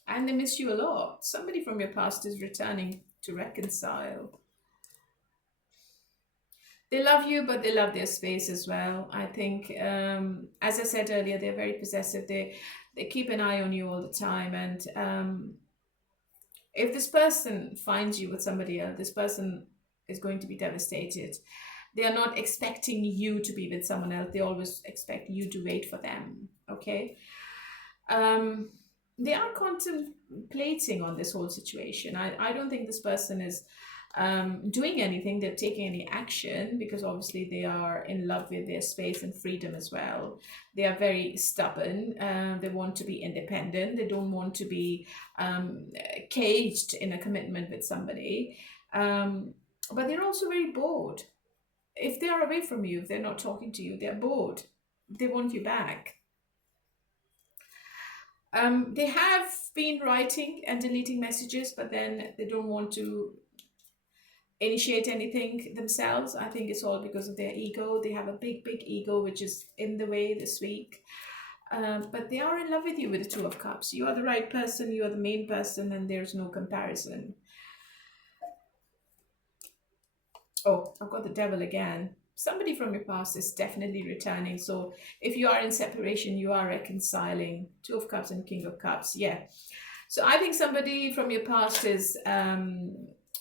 And they miss you a lot. Somebody from your past is returning to reconcile. They love you, but they love their space as well. I think, as I said earlier, they're very possessive. They keep an eye on you all the time. And if this person finds you with somebody else, this person is going to be devastated. They are not expecting you to be with someone else. They always expect you to wait for them, okay? They are contemplating on this whole situation. I don't think this person is doing anything. They're taking any action because obviously they are in love with their space and freedom as well. They are very stubborn. They want to be independent. They don't want to be caged in a commitment with somebody. But they're also very bored. If they are away from you, if they're not talking to you, they're bored. They want you back. They have been writing and deleting messages, but then they don't want to initiate anything themselves. I think it's all because of their ego. They have a big ego, which is in the way this week. But they are in love with you with the Two of Cups. You are the right person. You are the main person, and there's no comparison. Oh, I've got the Devil again. Somebody from your past is definitely returning. So if you are in separation, you are reconciling. Two of Cups and King of Cups. Yeah. So I think somebody from your past is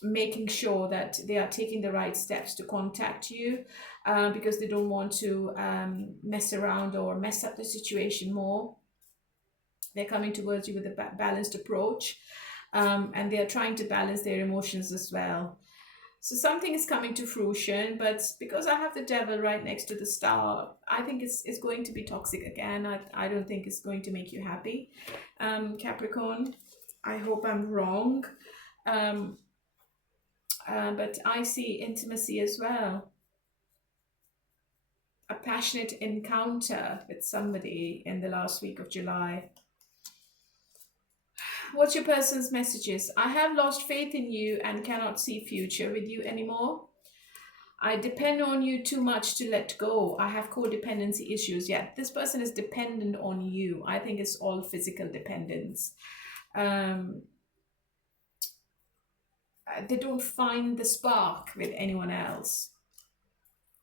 making sure that they are taking the right steps to contact you because they don't want to mess around or mess up the situation more. They're coming towards you with a balanced approach, and they are trying to balance their emotions as well. So something is coming to fruition, but because I have the Devil right next to the Star, I think it's going to be toxic again. I don't think it's going to make you happy, Capricorn. I hope I'm wrong. But I see intimacy as well. a passionate encounter with somebody in the last week of July. What's your person's messages? I have lost faith in you and cannot see future with you anymore. I depend on you too much to let go. I have codependency issues. Yeah, this person is dependent on you. I think it's all physical dependence. They don't find the spark with anyone else.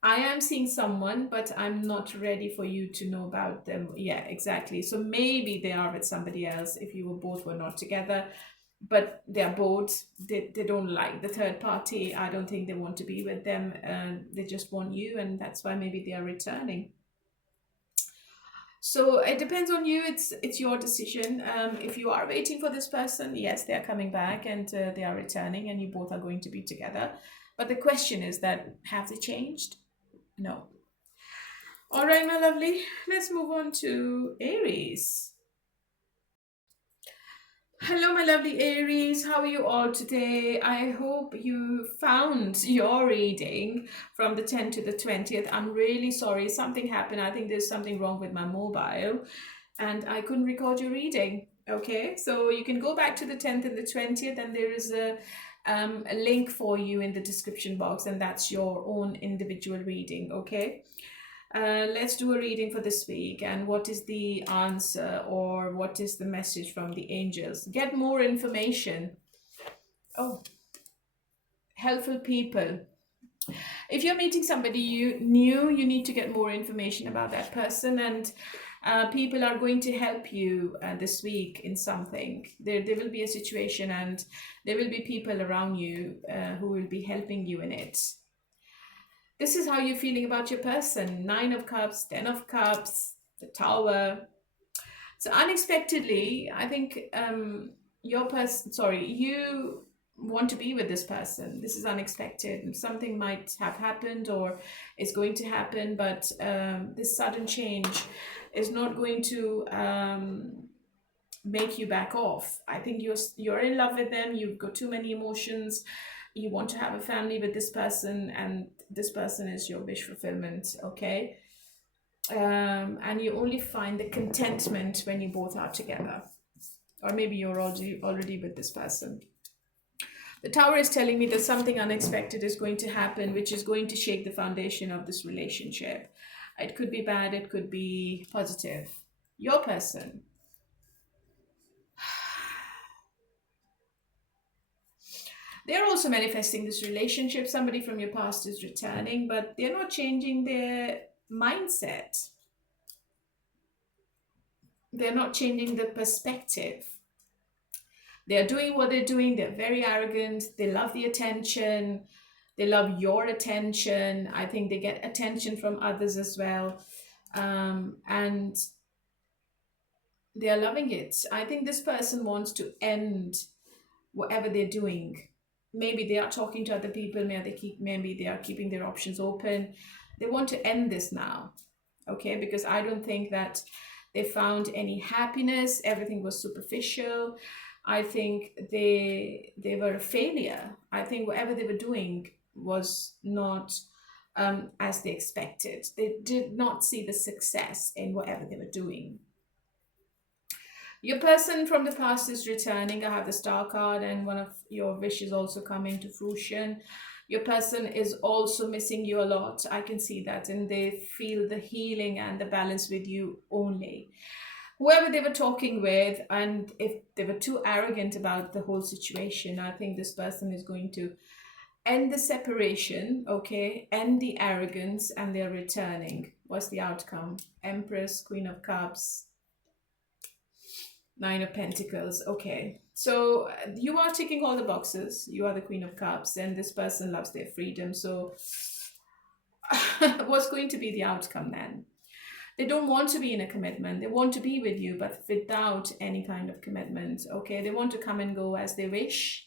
I am seeing someone, but I'm not ready for you to know about them. Yeah, exactly. So maybe they are with somebody else if you were not together, but they're bored. They don't like the third party. I don't think they want to be with them. They just want you, and that's why maybe they are returning. So it depends on you. It's your decision. If you are waiting for this person, yes, they are coming back and they are returning, and you both are going to be together. But the question is that, have they changed? No. All right, my lovely. Let's move on to Aries. Hello, my lovely Aries. How are you all today? I hope you found your reading from the 10th to the 20th. I'm really sorry. Something happened. I think there's something wrong with my mobile and I couldn't record your reading. Okay, so you can go back to the 10th and the 20th, and there is a link for you in the description box, and that's your own individual reading. Okay. Let's do a reading for this week. And what is the answer, or what is the message from the angels? Get more information. Oh, helpful people. If you're meeting somebody new, you need to get more information about that person, and people are going to help you this week in something. There will be a situation, and there will be people around you who will be helping you in it. This is how you're feeling about your person. 9 of Cups, 10 of Cups, the Tower. So unexpectedly, I think you want to be with this person. This is unexpected. Something might have happened or is going to happen, but this sudden change is not going to make you back off. I think you're in love with them. You've got too many emotions. You want to have a family with this person, and this person is your wish fulfillment. Okay. And you only find the contentment when you both are together, or maybe you're already with this person. The Tower is telling me that something unexpected is going to happen, which is going to shake the foundation of this relationship. It could be bad, it could be positive. Your person. They're also manifesting this relationship. Somebody from your past is returning, but they're not changing their mindset. They're not changing the perspective. They're doing what they're doing. They're very arrogant. They love the attention. They love your attention. I think they get attention from others as well. And they're loving it. I think this person wants to end whatever they're doing. Maybe they are talking to other people. Maybe they are keeping their options open. They want to end this now. Okay, because I don't think that they found any happiness. Everything was superficial. I think they were a failure. I think whatever they were doing was not as they expected. They did not see the success in whatever they were doing. Your person from the past is returning. I have the Star card, and one of your wishes also coming to fruition. Your person is also missing you a lot. I can see that, and they feel the healing and the balance with you only. Whoever they were talking with, and if they were too arrogant about the whole situation, I think this person is going to end the separation, okay, end the arrogance, and they're returning. What's the outcome? Empress, Queen of Cups, 9 of Pentacles. Okay, so you are ticking all the boxes. You are the Queen of Cups, and this person loves their freedom. So what's going to be the outcome then? They don't want to be in a commitment. They want to be with you, but without any kind of commitment. Okay, they want to come and go as they wish.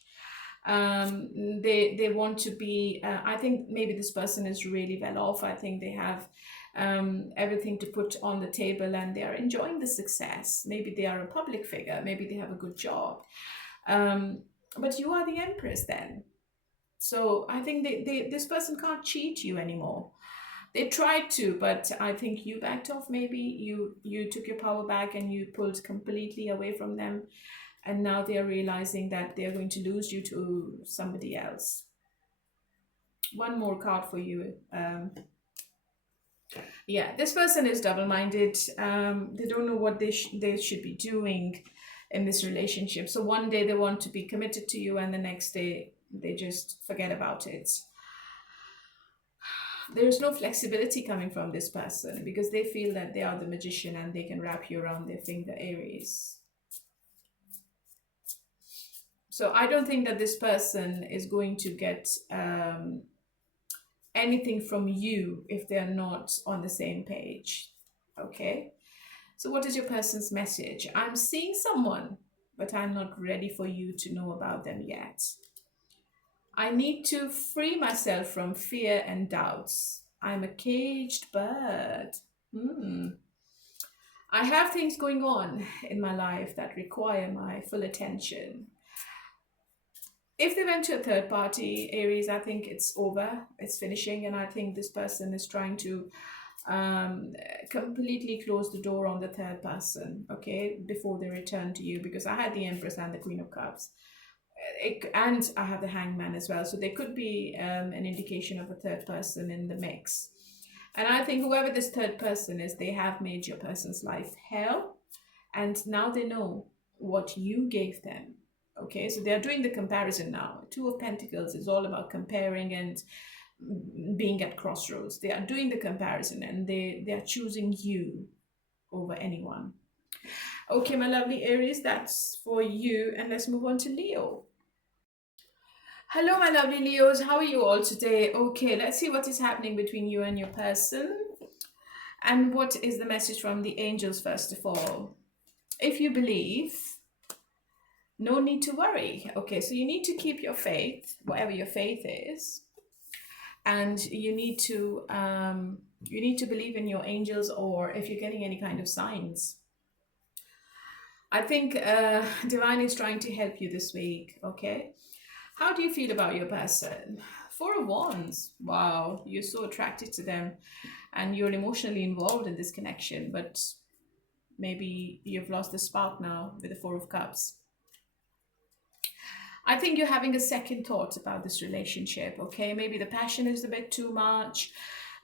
They want to be. I think maybe this person is really well off. I think they have everything to put on the table, and they are enjoying the success. Maybe they are a public figure. Maybe they have a good job. But you are the Empress then. So I think this person can't cheat you anymore. They tried to, but I think you backed off. Maybe you took your power back and you pulled completely away from them, and now they are realizing that they are going to lose you to somebody else. One more card for you. Yeah, this person is double-minded. They don't know what they should be doing in this relationship. So one day they want to be committed to you, and the next day they just forget about it. There's no flexibility coming from this person because they feel that they are the magician and they can wrap you around their finger, Aries. So I don't think that this person is going to get anything from you if they're not on the same page. Okay. So what is your person's message? I'm seeing someone, but I'm not ready for you to know about them yet. I need to free myself from fear and doubts. I'm a caged bird. I have things going on in my life that require my full attention. If they went to a third party, Aries, I think it's over, it's finishing, and I think this person is trying to completely close the door on the third person, okay, before they return to you, because I had the Empress and the Queen of Cups. And I have the Hangman as well, so there could be an indication of a third person in the mix. And I think whoever this third person is, they have made your person's life hell, and now they know what you gave them. Okay, so they're doing the comparison now. Two of Pentacles is all about comparing and being at crossroads. They are doing the comparison, and they are choosing you over anyone. Okay, my lovely Aries, that's for you. And let's move on to Leo. Hello, my lovely Leos. How are you all today? Okay, let's see what is happening between you and your person. And what is the message from the angels, first of all? If you believe, no need to worry. Okay, so you need to keep your faith, whatever your faith is. And you need to believe in your angels, or if you're getting any kind of signs. I think Divine is trying to help you this week, okay? How do you feel about your person? Four of Wands. Wow, you're so attracted to them and you're emotionally involved in this connection, but maybe you've lost the spark now with the Four of Cups. I think you're having a second thought about this relationship, okay? Maybe the passion is a bit too much.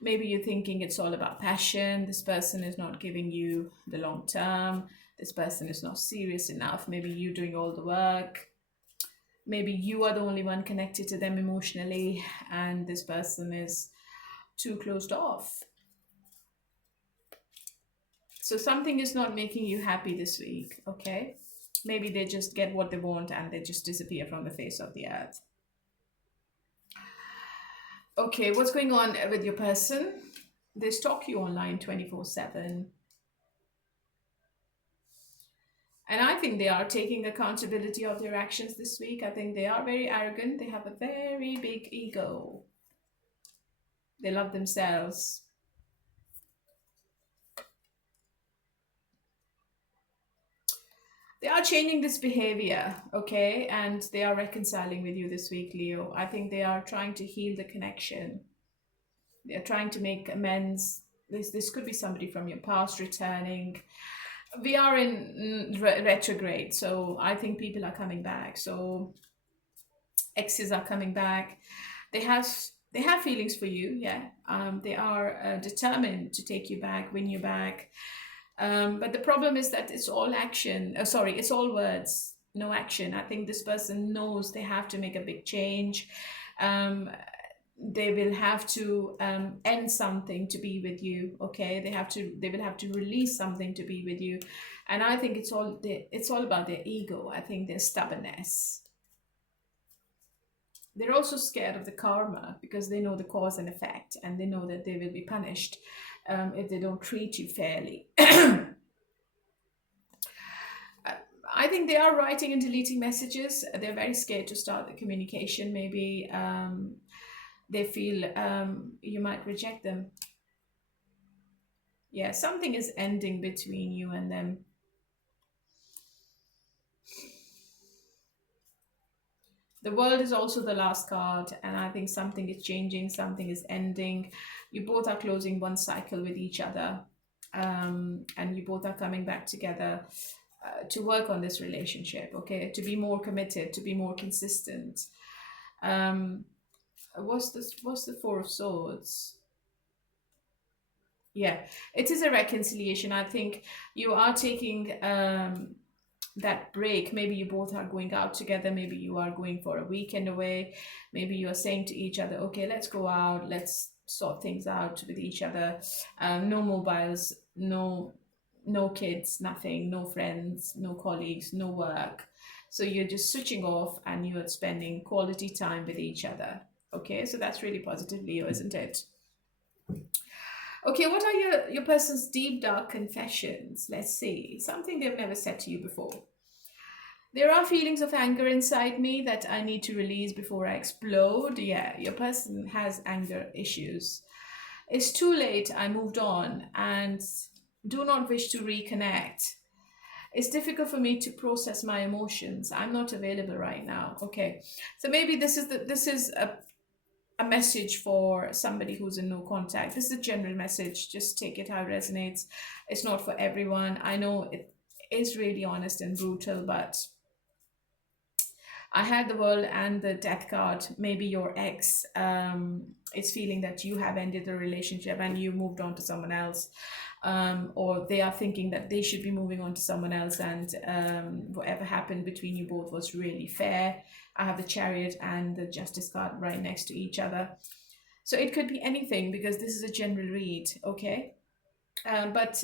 Maybe you're thinking it's all about passion. This person is not giving you the long term. This person is not serious enough. Maybe you're doing all the work. Maybe you are the only one connected to them emotionally, and this person is too closed off. So something is not making you happy this week, okay? Maybe they just get what they want and they just disappear from the face of the earth. Okay, what's going on with your person? They stalk you online 24/7. And I think they are taking accountability of their actions this week. I think they are very arrogant. They have a very big ego. They love themselves. They are changing this behavior, okay? And they are reconciling with you this week, Leo. I think they are trying to heal the connection. They're trying to make amends. This could be somebody from your past returning. We are in retrograde, so I think people are coming back. So exes are coming back. They have feelings for you, yeah. They are determined to take you back, win you back. But the problem is that it's all action. It's all words, no action. I think this person knows they have to make a big change. They will have to end something to be with you, okay? They will have to release something to be with you. And I think it's all about their ego. I think their stubbornness. They're also scared of the karma because they know the cause and effect, and they know that they will be punished if they don't treat you fairly. I think they are writing and deleting messages. They're very scared to start the communication. Maybe they feel you might reject them. Yeah, something is ending between you and them. The World is also the last card, and I think something is changing, something is ending. You both are closing one cycle with each other, and you both are coming back together to work on this relationship, okay? To be more committed, to be more consistent. Um, what's this? What's the Four of Swords? Yeah, it is a reconciliation. I think you are taking that break. Maybe you both are going out together, maybe you are going for a weekend away, maybe you are saying to each other, okay, let's go out, let's sort things out with each other. No mobiles, no kids, nothing, no friends, no colleagues, no work. So you're just switching off and you're spending quality time with each other. Okay, so that's really positive, Leo, isn't it? Okay, what are your person's deep dark confessions? Let's see. Something they've never said to you before. There are feelings of anger inside me that I need to release before I explode. Yeah, your person has anger issues. It's too late, I moved on and do not wish to reconnect. It's difficult for me to process my emotions. I'm not available right now. Okay. So maybe this is a message for somebody who's in no contact. This is a general message. Just take it how it resonates. It's not for everyone. I know it is really honest and brutal, but I had the World and the Death card. Maybe your ex is feeling that you have ended the relationship and you moved on to someone else. Or they are thinking that they should be moving on to someone else, and whatever happened between you both was really fair. I have the Chariot and the Justice card right next to each other. So it could be anything because this is a general read, okay? But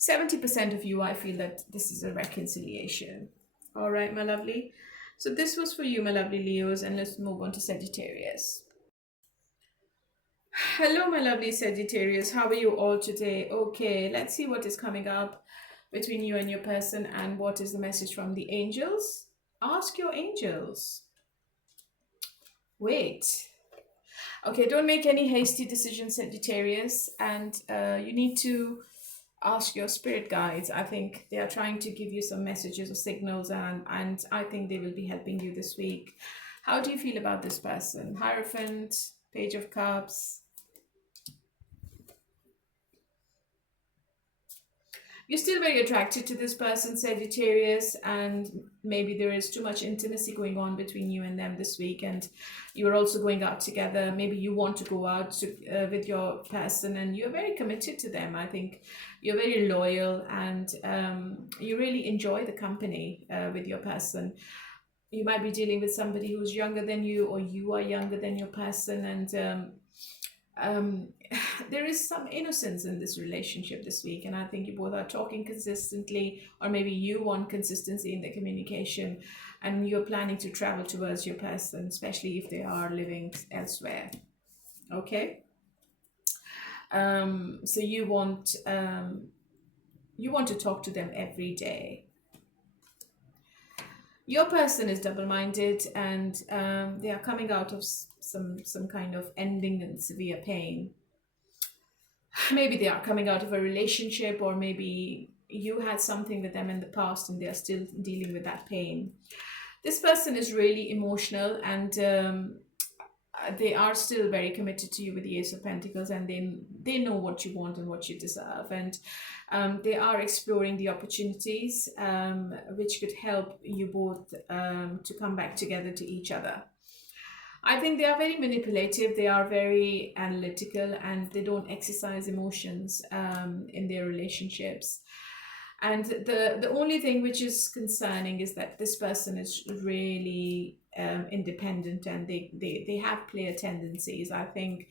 70% of you, I feel that this is a reconciliation. All right, my lovely. So this was for you, my lovely Leos, and let's move on to Sagittarius. Hello, my lovely Sagittarius. How are you all today? Okay, let's see what is coming up between you and your person and what is the message from the angels. Ask your angels. Wait. Okay, don't make any hasty decisions, Sagittarius, and you need to ask your spirit guides. I think they are trying to give you some messages or signals, and I think they will be helping you this week. How do you feel about this person? Hierophant, Page of Cups. You're still very attracted to this person, Sagittarius, and maybe there is too much intimacy going on between you and them this week, and you're also going out together. Maybe you want to go out with your person, and you're very committed to them. I think you're very loyal, and you really enjoy the company with your person. You might be dealing with somebody who's younger than you, or you are younger than your person, and um, there is some innocence in this relationship this week, and I think you both are talking consistently, or maybe you want consistency in the communication, and you're planning to travel towards your person, especially if they are living elsewhere. Okay. So you want to talk to them every day. Your person is double-minded, and they are coming out of some kind of ending and severe pain. Maybe they are coming out of a relationship, or maybe you had something with them in the past and they are still dealing with that pain. This person is really emotional, and they are still very committed to you with the Ace of Pentacles, and they know what you want and what you deserve, and they are exploring the opportunities which could help you both to come back together to each other. I think they are very manipulative, they are very analytical, and they don't exercise emotions in their relationships. And the only thing which is concerning is that this person is really independent, and they have player tendencies. I think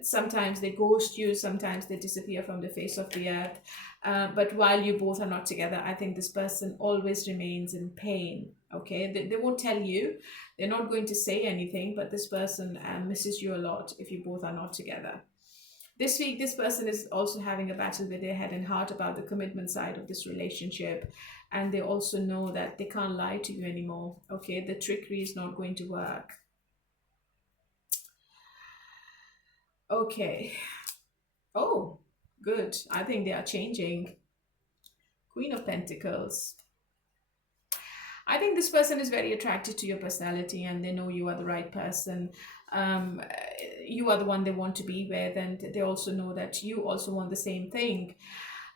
sometimes they ghost you, sometimes they disappear from the face of the earth. But while you both are not together, I think this person always remains in pain. Okay, they won't tell you, they're not going to say anything, but this person misses you a lot if you both are not together. This week, this person is also having a battle with their head and heart about the commitment side of this relationship. And they also know that they can't lie to you anymore. Okay, the trickery is not going to work. Okay. Oh, good. I think they are changing. Queen of Pentacles. I think this person is very attracted to your personality, and they know you are the right person. Um, you are the one they want to be with, and they also know that you also want the same thing.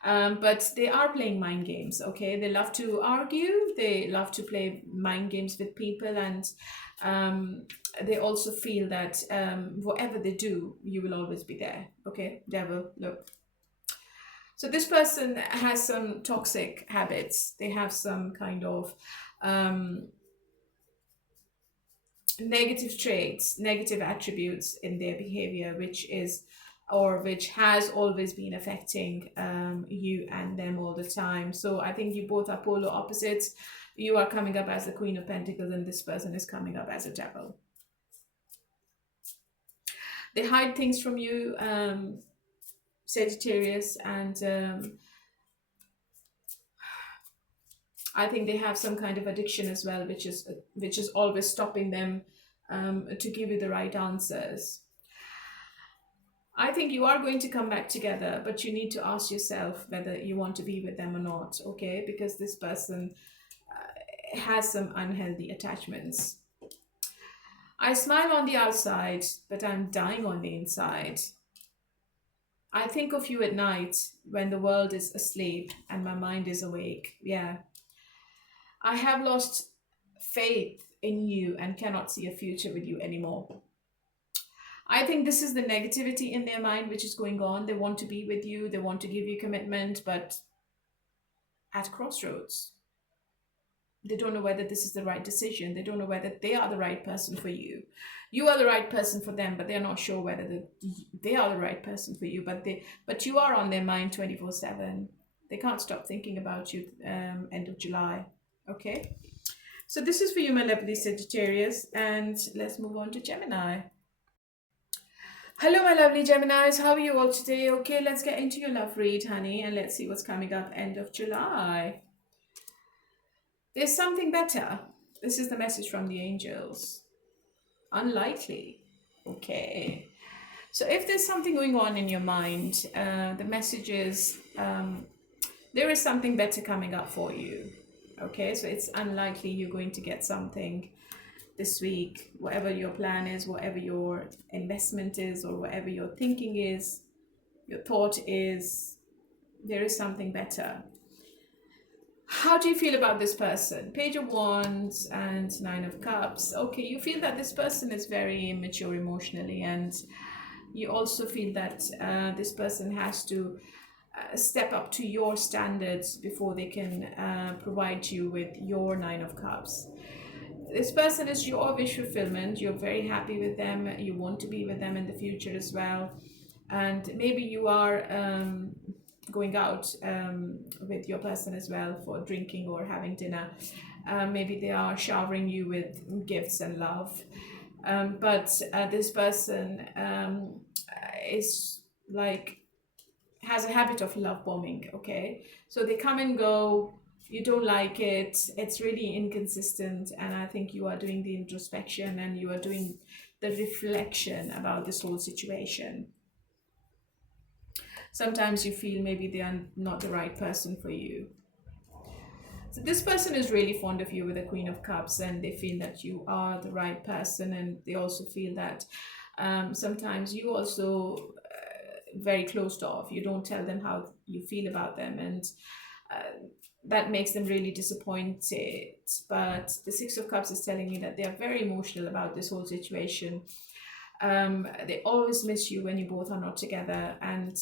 But they are playing mind games, okay? They love to argue, they love to play mind games with people, and they also feel that whatever they do, you will always be there, okay? Devil, look. So this person has some toxic habits. They have some kind of um, negative traits, negative attributes in their behavior, which is or which has always been affecting you and them all the time. So I think you both are polar opposites. You are coming up as the Queen of Pentacles, and this person is coming up as a Devil. They hide things from you, Sagittarius, and I think they have some kind of addiction as well, which is always stopping them to give you the right answers. I think you are going to come back together, but you need to ask yourself whether you want to be with them or not, okay? Because this person has some unhealthy attachments. I smile on the outside, but I'm dying on the inside. I think of you at night when the world is asleep and my mind is awake. Yeah. I have lost faith in you and cannot see a future with you anymore. I think this is the negativity in their mind which is going on. They want to be with you, they want to give you commitment, but at crossroads. They don't know whether this is the right decision. They don't know whether they are the right person for you. You are the right person for them, but they're not sure whether they are the right person for you. But you are on their mind 24/7. They can't stop thinking about you end of July. Okay? So this is for you, my lovely Sagittarius. And let's move on to Gemini. Hello, my lovely Geminis. How are you all today? Okay, let's get into your love read, honey, and let's see what's coming up end of July. There's something better. This is the message from the angels. Unlikely. Okay. So if there's something going on in your mind, the message is there is something better coming up for you. Okay, so it's unlikely you're going to get something this week. Whatever your plan is, whatever your investment is, or whatever your thinking is, your thought is, there is something better. How do you feel about this person? Page of Wands and Nine of Cups. Okay, you feel that this person is very immature emotionally, and you also feel that this person has to step up to your standards before they can provide you with your Nine of Cups. This person is your wish fulfillment. You're very happy with them. You want to be with them in the future as well. And maybe you are going out with your person as well for drinking or having dinner. Maybe they are showering you with gifts and love. But this person is like, has a habit of love bombing, okay? So they come and go, you don't like it, it's really inconsistent, and I think you are doing the introspection and you are doing the reflection about this whole situation. Sometimes you feel maybe they are not the right person for you. So this person is really fond of you with the Queen of Cups, and they feel that you are the right person, and they also feel that sometimes you also very closed off. You don't tell them how you feel about them, and that makes them really disappointed. But the Six of Cups is telling me that they are very emotional about this whole situation. They always miss you when you both are not together, and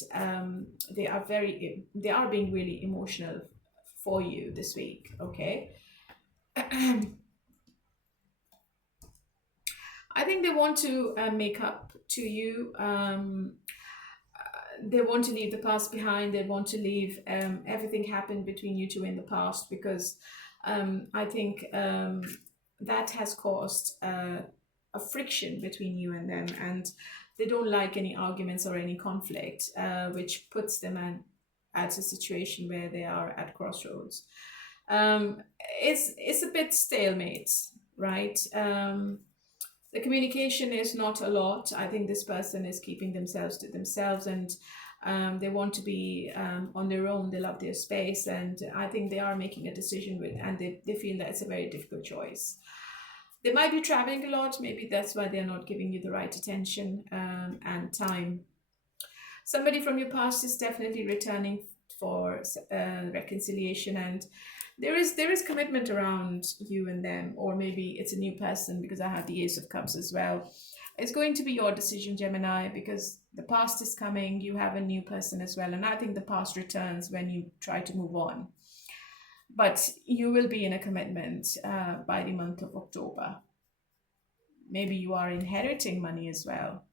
they are being really emotional for you this week, okay? I think they want to make up to you. They want to leave the past behind. They want to leave everything happened between you two in the past, because I think that has caused a friction between you and them, and they don't like any arguments or any conflict, which puts them at a situation where they are at crossroads. It's a bit stalemate, right? The communication is not a lot. I think this person is keeping themselves to themselves, and They want to be on their own. They love their space, and I think they are making a decision with, and they feel that it's a very difficult choice. They might be traveling a lot. Maybe that's why they're not giving you the right attention and time. Somebody from your past is definitely returning for reconciliation, and there is commitment around you and them, or maybe it's a new person, because I have the Ace of Cups as well. It's going to be your decision, Gemini, because the past is coming. You have a new person as well, and I think the past returns when you try to move on. But you will be in a commitment by the month of October. Maybe you are inheriting money as well,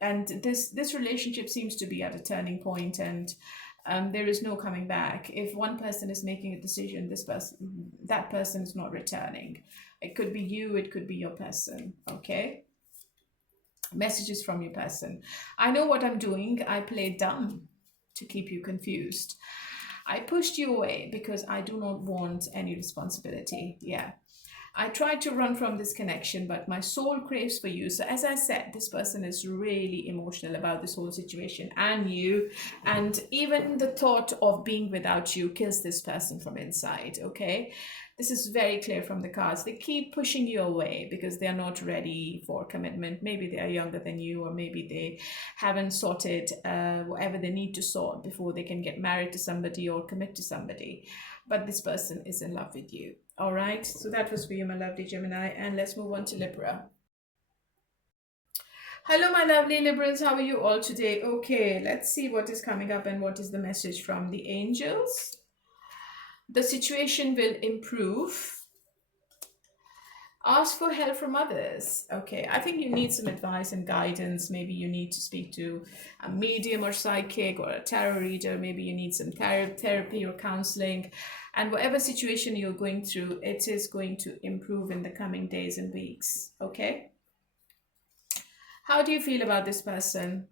and this relationship seems to be at a turning point, and there is no coming back. If one person is making a decision, that person is not returning. It could be you, it could be your person. Okay, messages from your person. I know what I'm doing. I play dumb to keep you confused. I pushed you away because I do not want any responsibility. Yeah, I tried to run from this connection, but my soul craves for you. So as I said, this person is really emotional about this whole situation and you. And even the thought of being without you kills this person from inside, okay? This is very clear from the cards. They keep pushing you away because they're not ready for commitment. Maybe they are younger than you, or maybe they haven't sorted whatever they need to sort before they can get married to somebody or commit to somebody. But this person is in love with you. All right, so that was for you, my lovely Gemini, and let's move on to Libra. Hello, my lovely Librans. How are you all today? Okay, let's see what is coming up and what is the message from the angels. The situation will improve. Ask for help from others. Okay, I think you need some advice and guidance. Maybe you need to speak to a medium or psychic or a tarot reader. Maybe you need some therapy or counseling. And whatever situation you're going through, it is going to improve in the coming days and weeks. Okay? How do you feel about this person?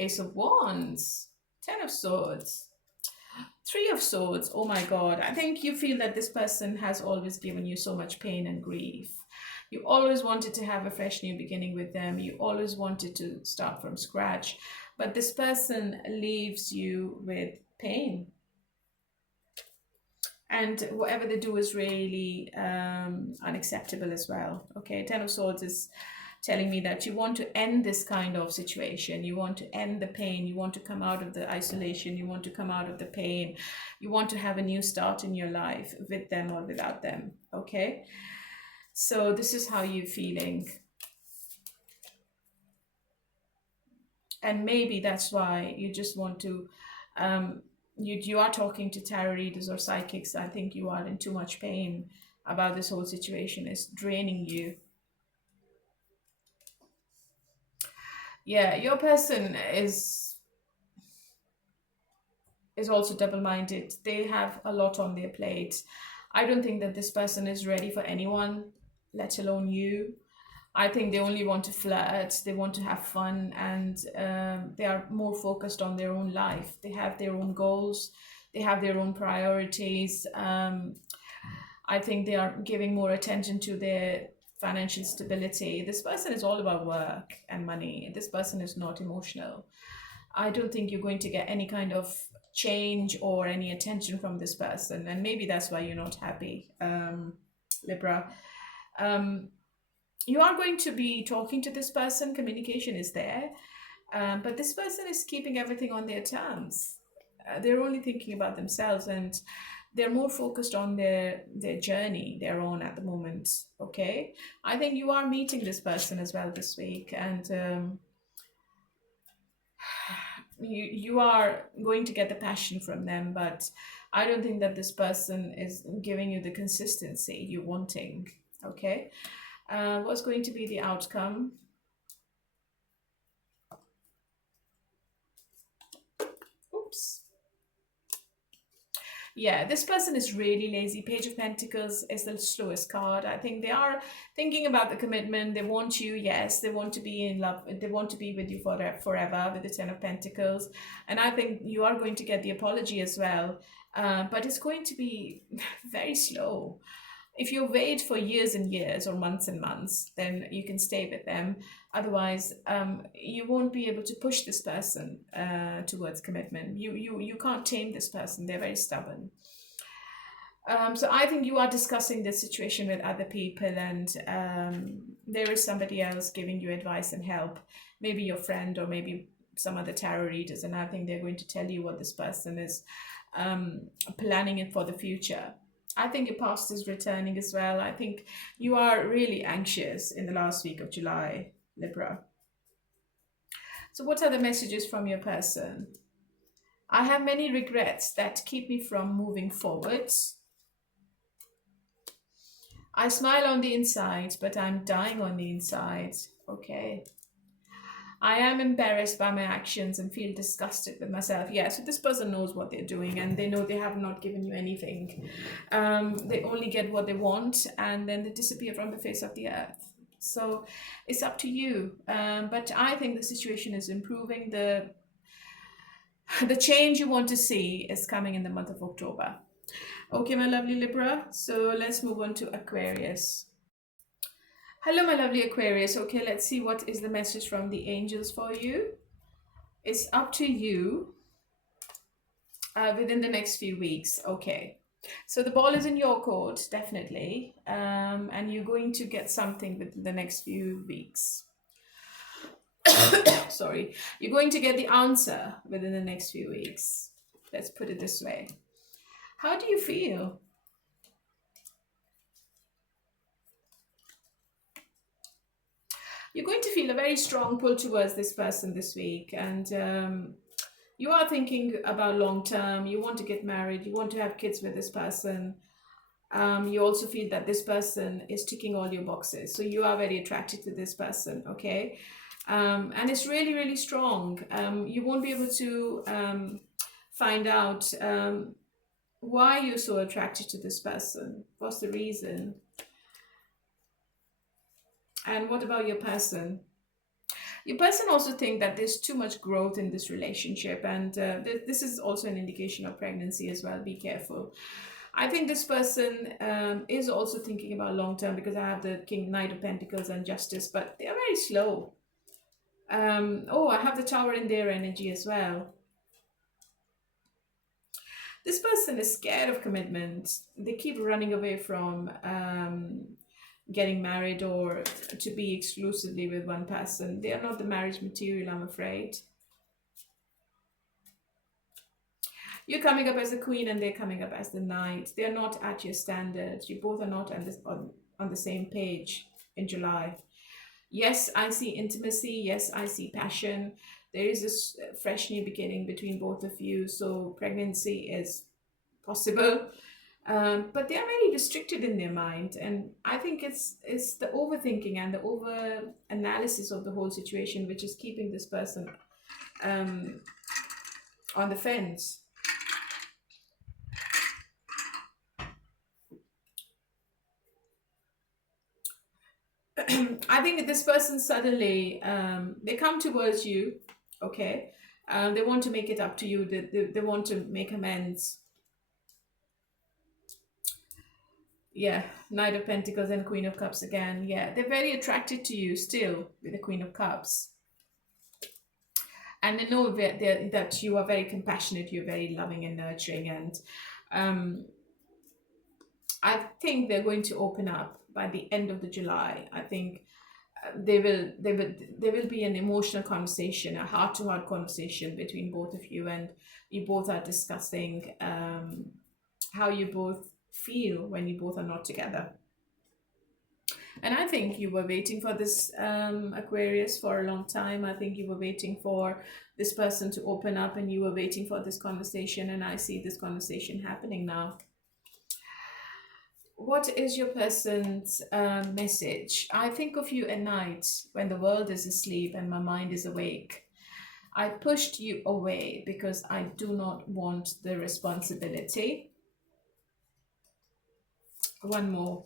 Ace of Wands, Ten of Swords, Three of Swords. Oh my God. I think you feel that this person has always given you so much pain and grief. You always wanted to have a fresh new beginning with them. You always wanted to start from scratch. But this person leaves you with pain. And whatever they do is really unacceptable as well. Okay, Ten of Swords is telling me that you want to end this kind of situation. You want to end the pain. You want to come out of the isolation. You want to come out of the pain. You want to have a new start in your life with them or without them. Okay, so this is how you're feeling. And maybe that's why you just want to you are talking to tarot readers or psychics. I think you are in too much pain about this whole situation. It's draining you. Yeah, your person is also double-minded. They have a lot on their plate. I don't think that this person is ready for anyone, let alone you. I think they only want to flirt, they want to have fun, and they are more focused on their own life. They have their own goals, they have their own priorities. I think they are giving more attention to their financial stability. This person is all about work and money. This person is not emotional. I don't think you're going to get any kind of change or any attention from this person, and maybe that's why you're not happy, Libra. You are going to be talking to this person. Communication is there, but this person is keeping everything on their terms. They're only thinking about themselves, and they're more focused on their journey they're on at the moment. Okay, I think you are meeting this person as well this week, and you are going to get the passion from them, but I don't think that this person is giving you the consistency you're wanting. Okay, what's going to be the outcome? Oops. Yeah, this person is really lazy. Page of Pentacles is the slowest card. I think they are thinking about the commitment. They want you, yes. They want to be in love. They want to be with you forever with the Ten of Pentacles. And I think you are going to get the apology as well. But it's going to be very slow. If you wait for years and years or months and months, then you can stay with them. Otherwise, you won't be able to push this person towards commitment. You can't tame this person. They're very stubborn. So I think you are discussing this situation with other people, and there is somebody else giving you advice and help, maybe your friend or maybe some other tarot readers, and I think they're going to tell you what this person is planning it for the future. I think your past is returning as well. I think you are really anxious in the last week of July, Libra. So what are the messages from your person? I have many regrets that keep me from moving forwards. I smile on the inside, but I'm dying on the inside. Okay. I am embarrassed by my actions and feel disgusted with myself. Yeah, so this person knows what they're doing and they know they have not given you anything. They only get what they want and then they disappear from the face of the earth. So it's up to you. But I think the situation is improving. The change you want to see is coming in the month of October. Okay, my lovely Libra. So let's move on to Aquarius. Hello, my lovely Aquarius. Okay, let's see what is the message from the angels for you. It's up to you within the next few weeks. Okay, so the ball is in your court, definitely. And you're going to get something within the next few weeks. Sorry, you're going to get the answer within the next few weeks. Let's put it this way. How do you feel? You're going to feel a very strong pull towards this person this week, and you are thinking about long term. You want to get married, you want to have kids with this person. You also feel that this person is ticking all your boxes, so you are very attracted to this person. Okay, and it's really, really strong. You won't be able to find out why you're so attracted to this person. What's the reason? And what about your person? Your person also think that there's too much growth in this relationship, and this is also an indication of pregnancy as well. Be careful. I think this person is also thinking about long term, because I have the Knight of Pentacles and Justice, but they are very slow. Oh, I have the Tower in their energy as well. This person is scared of commitment. They keep running away from getting married or to be exclusively with one person. They are not the marriage material, I'm afraid. You're coming up as the queen and they're coming up as the knight. They're not at your standard. You both are not on the same page in July. Yes, I see intimacy. Yes, I see passion. There is this fresh new beginning between both of you. So pregnancy is possible. But they are very restricted in their mind, and I think it's the overthinking and the over analysis of the whole situation which is keeping this person on the fence. I think this person suddenly they come towards you. Okay, they want to make it up to you. They want to make amends. Yeah, Knight of Pentacles and Queen of Cups again. Yeah, they're very attracted to you still with the Queen of Cups. And they know that you are very compassionate, you're very loving and nurturing. And I think they're going to open up by the end of the July. I think there will be an emotional conversation, a heart-to-heart conversation between both of you, and you both are discussing how you both feel when you both are not together. And I think you were waiting for this, Aquarius, for a long time. I think you were waiting for this person to open up, and you were waiting for this conversation, and I see this conversation happening now. What is your person's message? I think of you at night when the world is asleep and my mind is awake. I pushed you away because I do not want the responsibility. One more.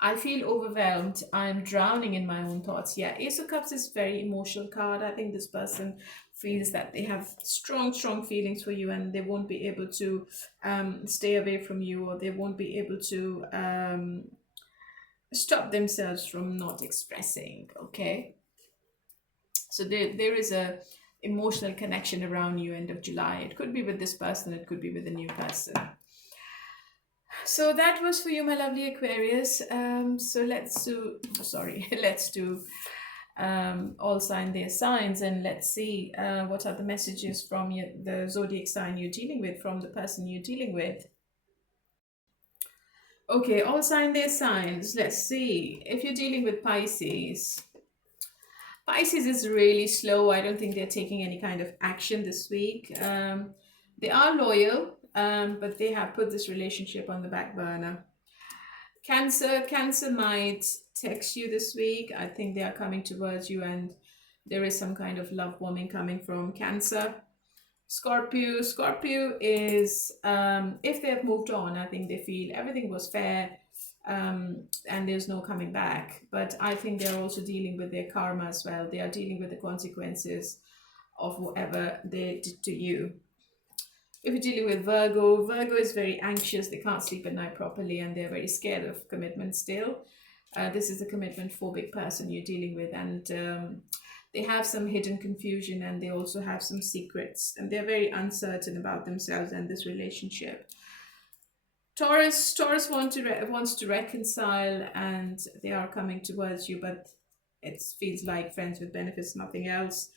I feel overwhelmed. I'm drowning in my own thoughts. Yeah, Ace of Cups is very emotional card. I think this person feels that they have strong, strong feelings for you, and they won't be able to stay away from you, or they won't be able to stop themselves from not expressing. Okay, so there is a emotional connection around you end of July. It could be with this person, it could be with a new person. So that was for you, my lovely Aquarius. So let's do, sorry, let's do all sign their signs, and let's see what are the messages from the zodiac sign you're dealing with, from the person you're dealing with. Okay, all sign their signs. Let's see. If you're dealing with Pisces, Pisces is really slow. I don't think they're taking any kind of action this week. They are loyal, but they have put this relationship on the back burner. Cancer might text you this week. I think they are coming towards you, and there is some kind of love bombing coming from Cancer. Scorpio is, if they have moved on, I think they feel everything was fair, and there's no coming back. But I think they're also dealing with their karma as well. They are dealing with the consequences of whatever they did to you. If you're dealing with Virgo is very anxious. They can't sleep at night properly, and they're very scared of commitment still. This is a commitment phobic person you're dealing with, and they have some hidden confusion, and they also have some secrets, and they're very uncertain about themselves and this relationship. Taurus wants to reconcile, and they are coming towards you, but it feels like friends with benefits, nothing else.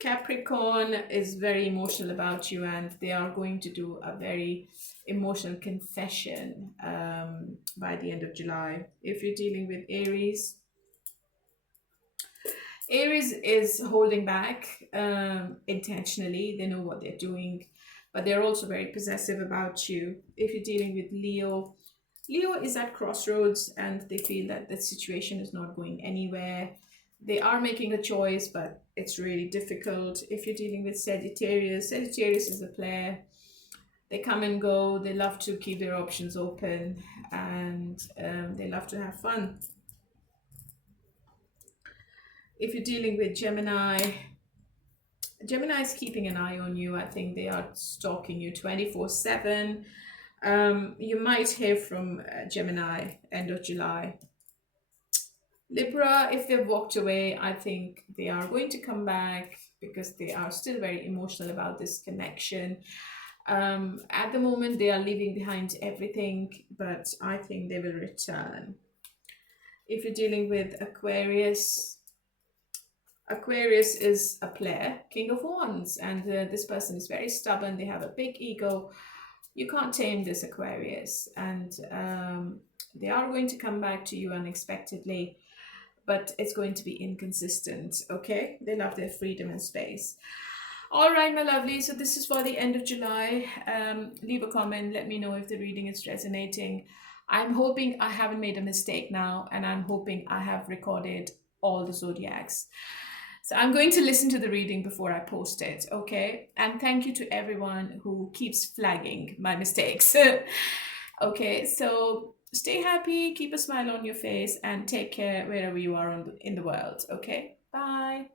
Capricorn is very emotional about you, and they are going to do a very emotional confession by the end of July. If you're dealing with Aries, Aries is holding back intentionally. They know what they're doing, but they're also very possessive about you. If you're dealing with Leo, Leo is at crossroads, and they feel that the situation is not going anywhere. They are making a choice, but it's really difficult. If you're dealing with Sagittarius, Sagittarius is a player. They come and go. They love to keep their options open, and they love to have fun. If you're dealing with Gemini, Gemini is keeping an eye on you. I think they are stalking you 24/7. You might hear from Gemini end of July. Libra, if they've walked away, I think they are going to come back because they are still very emotional about this connection. At the moment, they are leaving behind everything, but I think they will return. If you're dealing with Aquarius, Aquarius is a player, King of Wands, and this person is very stubborn. They have a big ego. You can't tame this Aquarius, and they are going to come back to you unexpectedly, but it's going to be inconsistent. Okay, they love their freedom and space. All right, my lovely, so this is for the end of July. Leave a comment, let me know if the reading is resonating. I'm hoping I haven't made a mistake now, and I'm hoping I have recorded all the zodiacs. So I'm going to listen to the reading before I post it, okay? And thank you to everyone who keeps flagging my mistakes. Okay, so stay happy, keep a smile on your face, and take care wherever you are in the world, okay? Bye.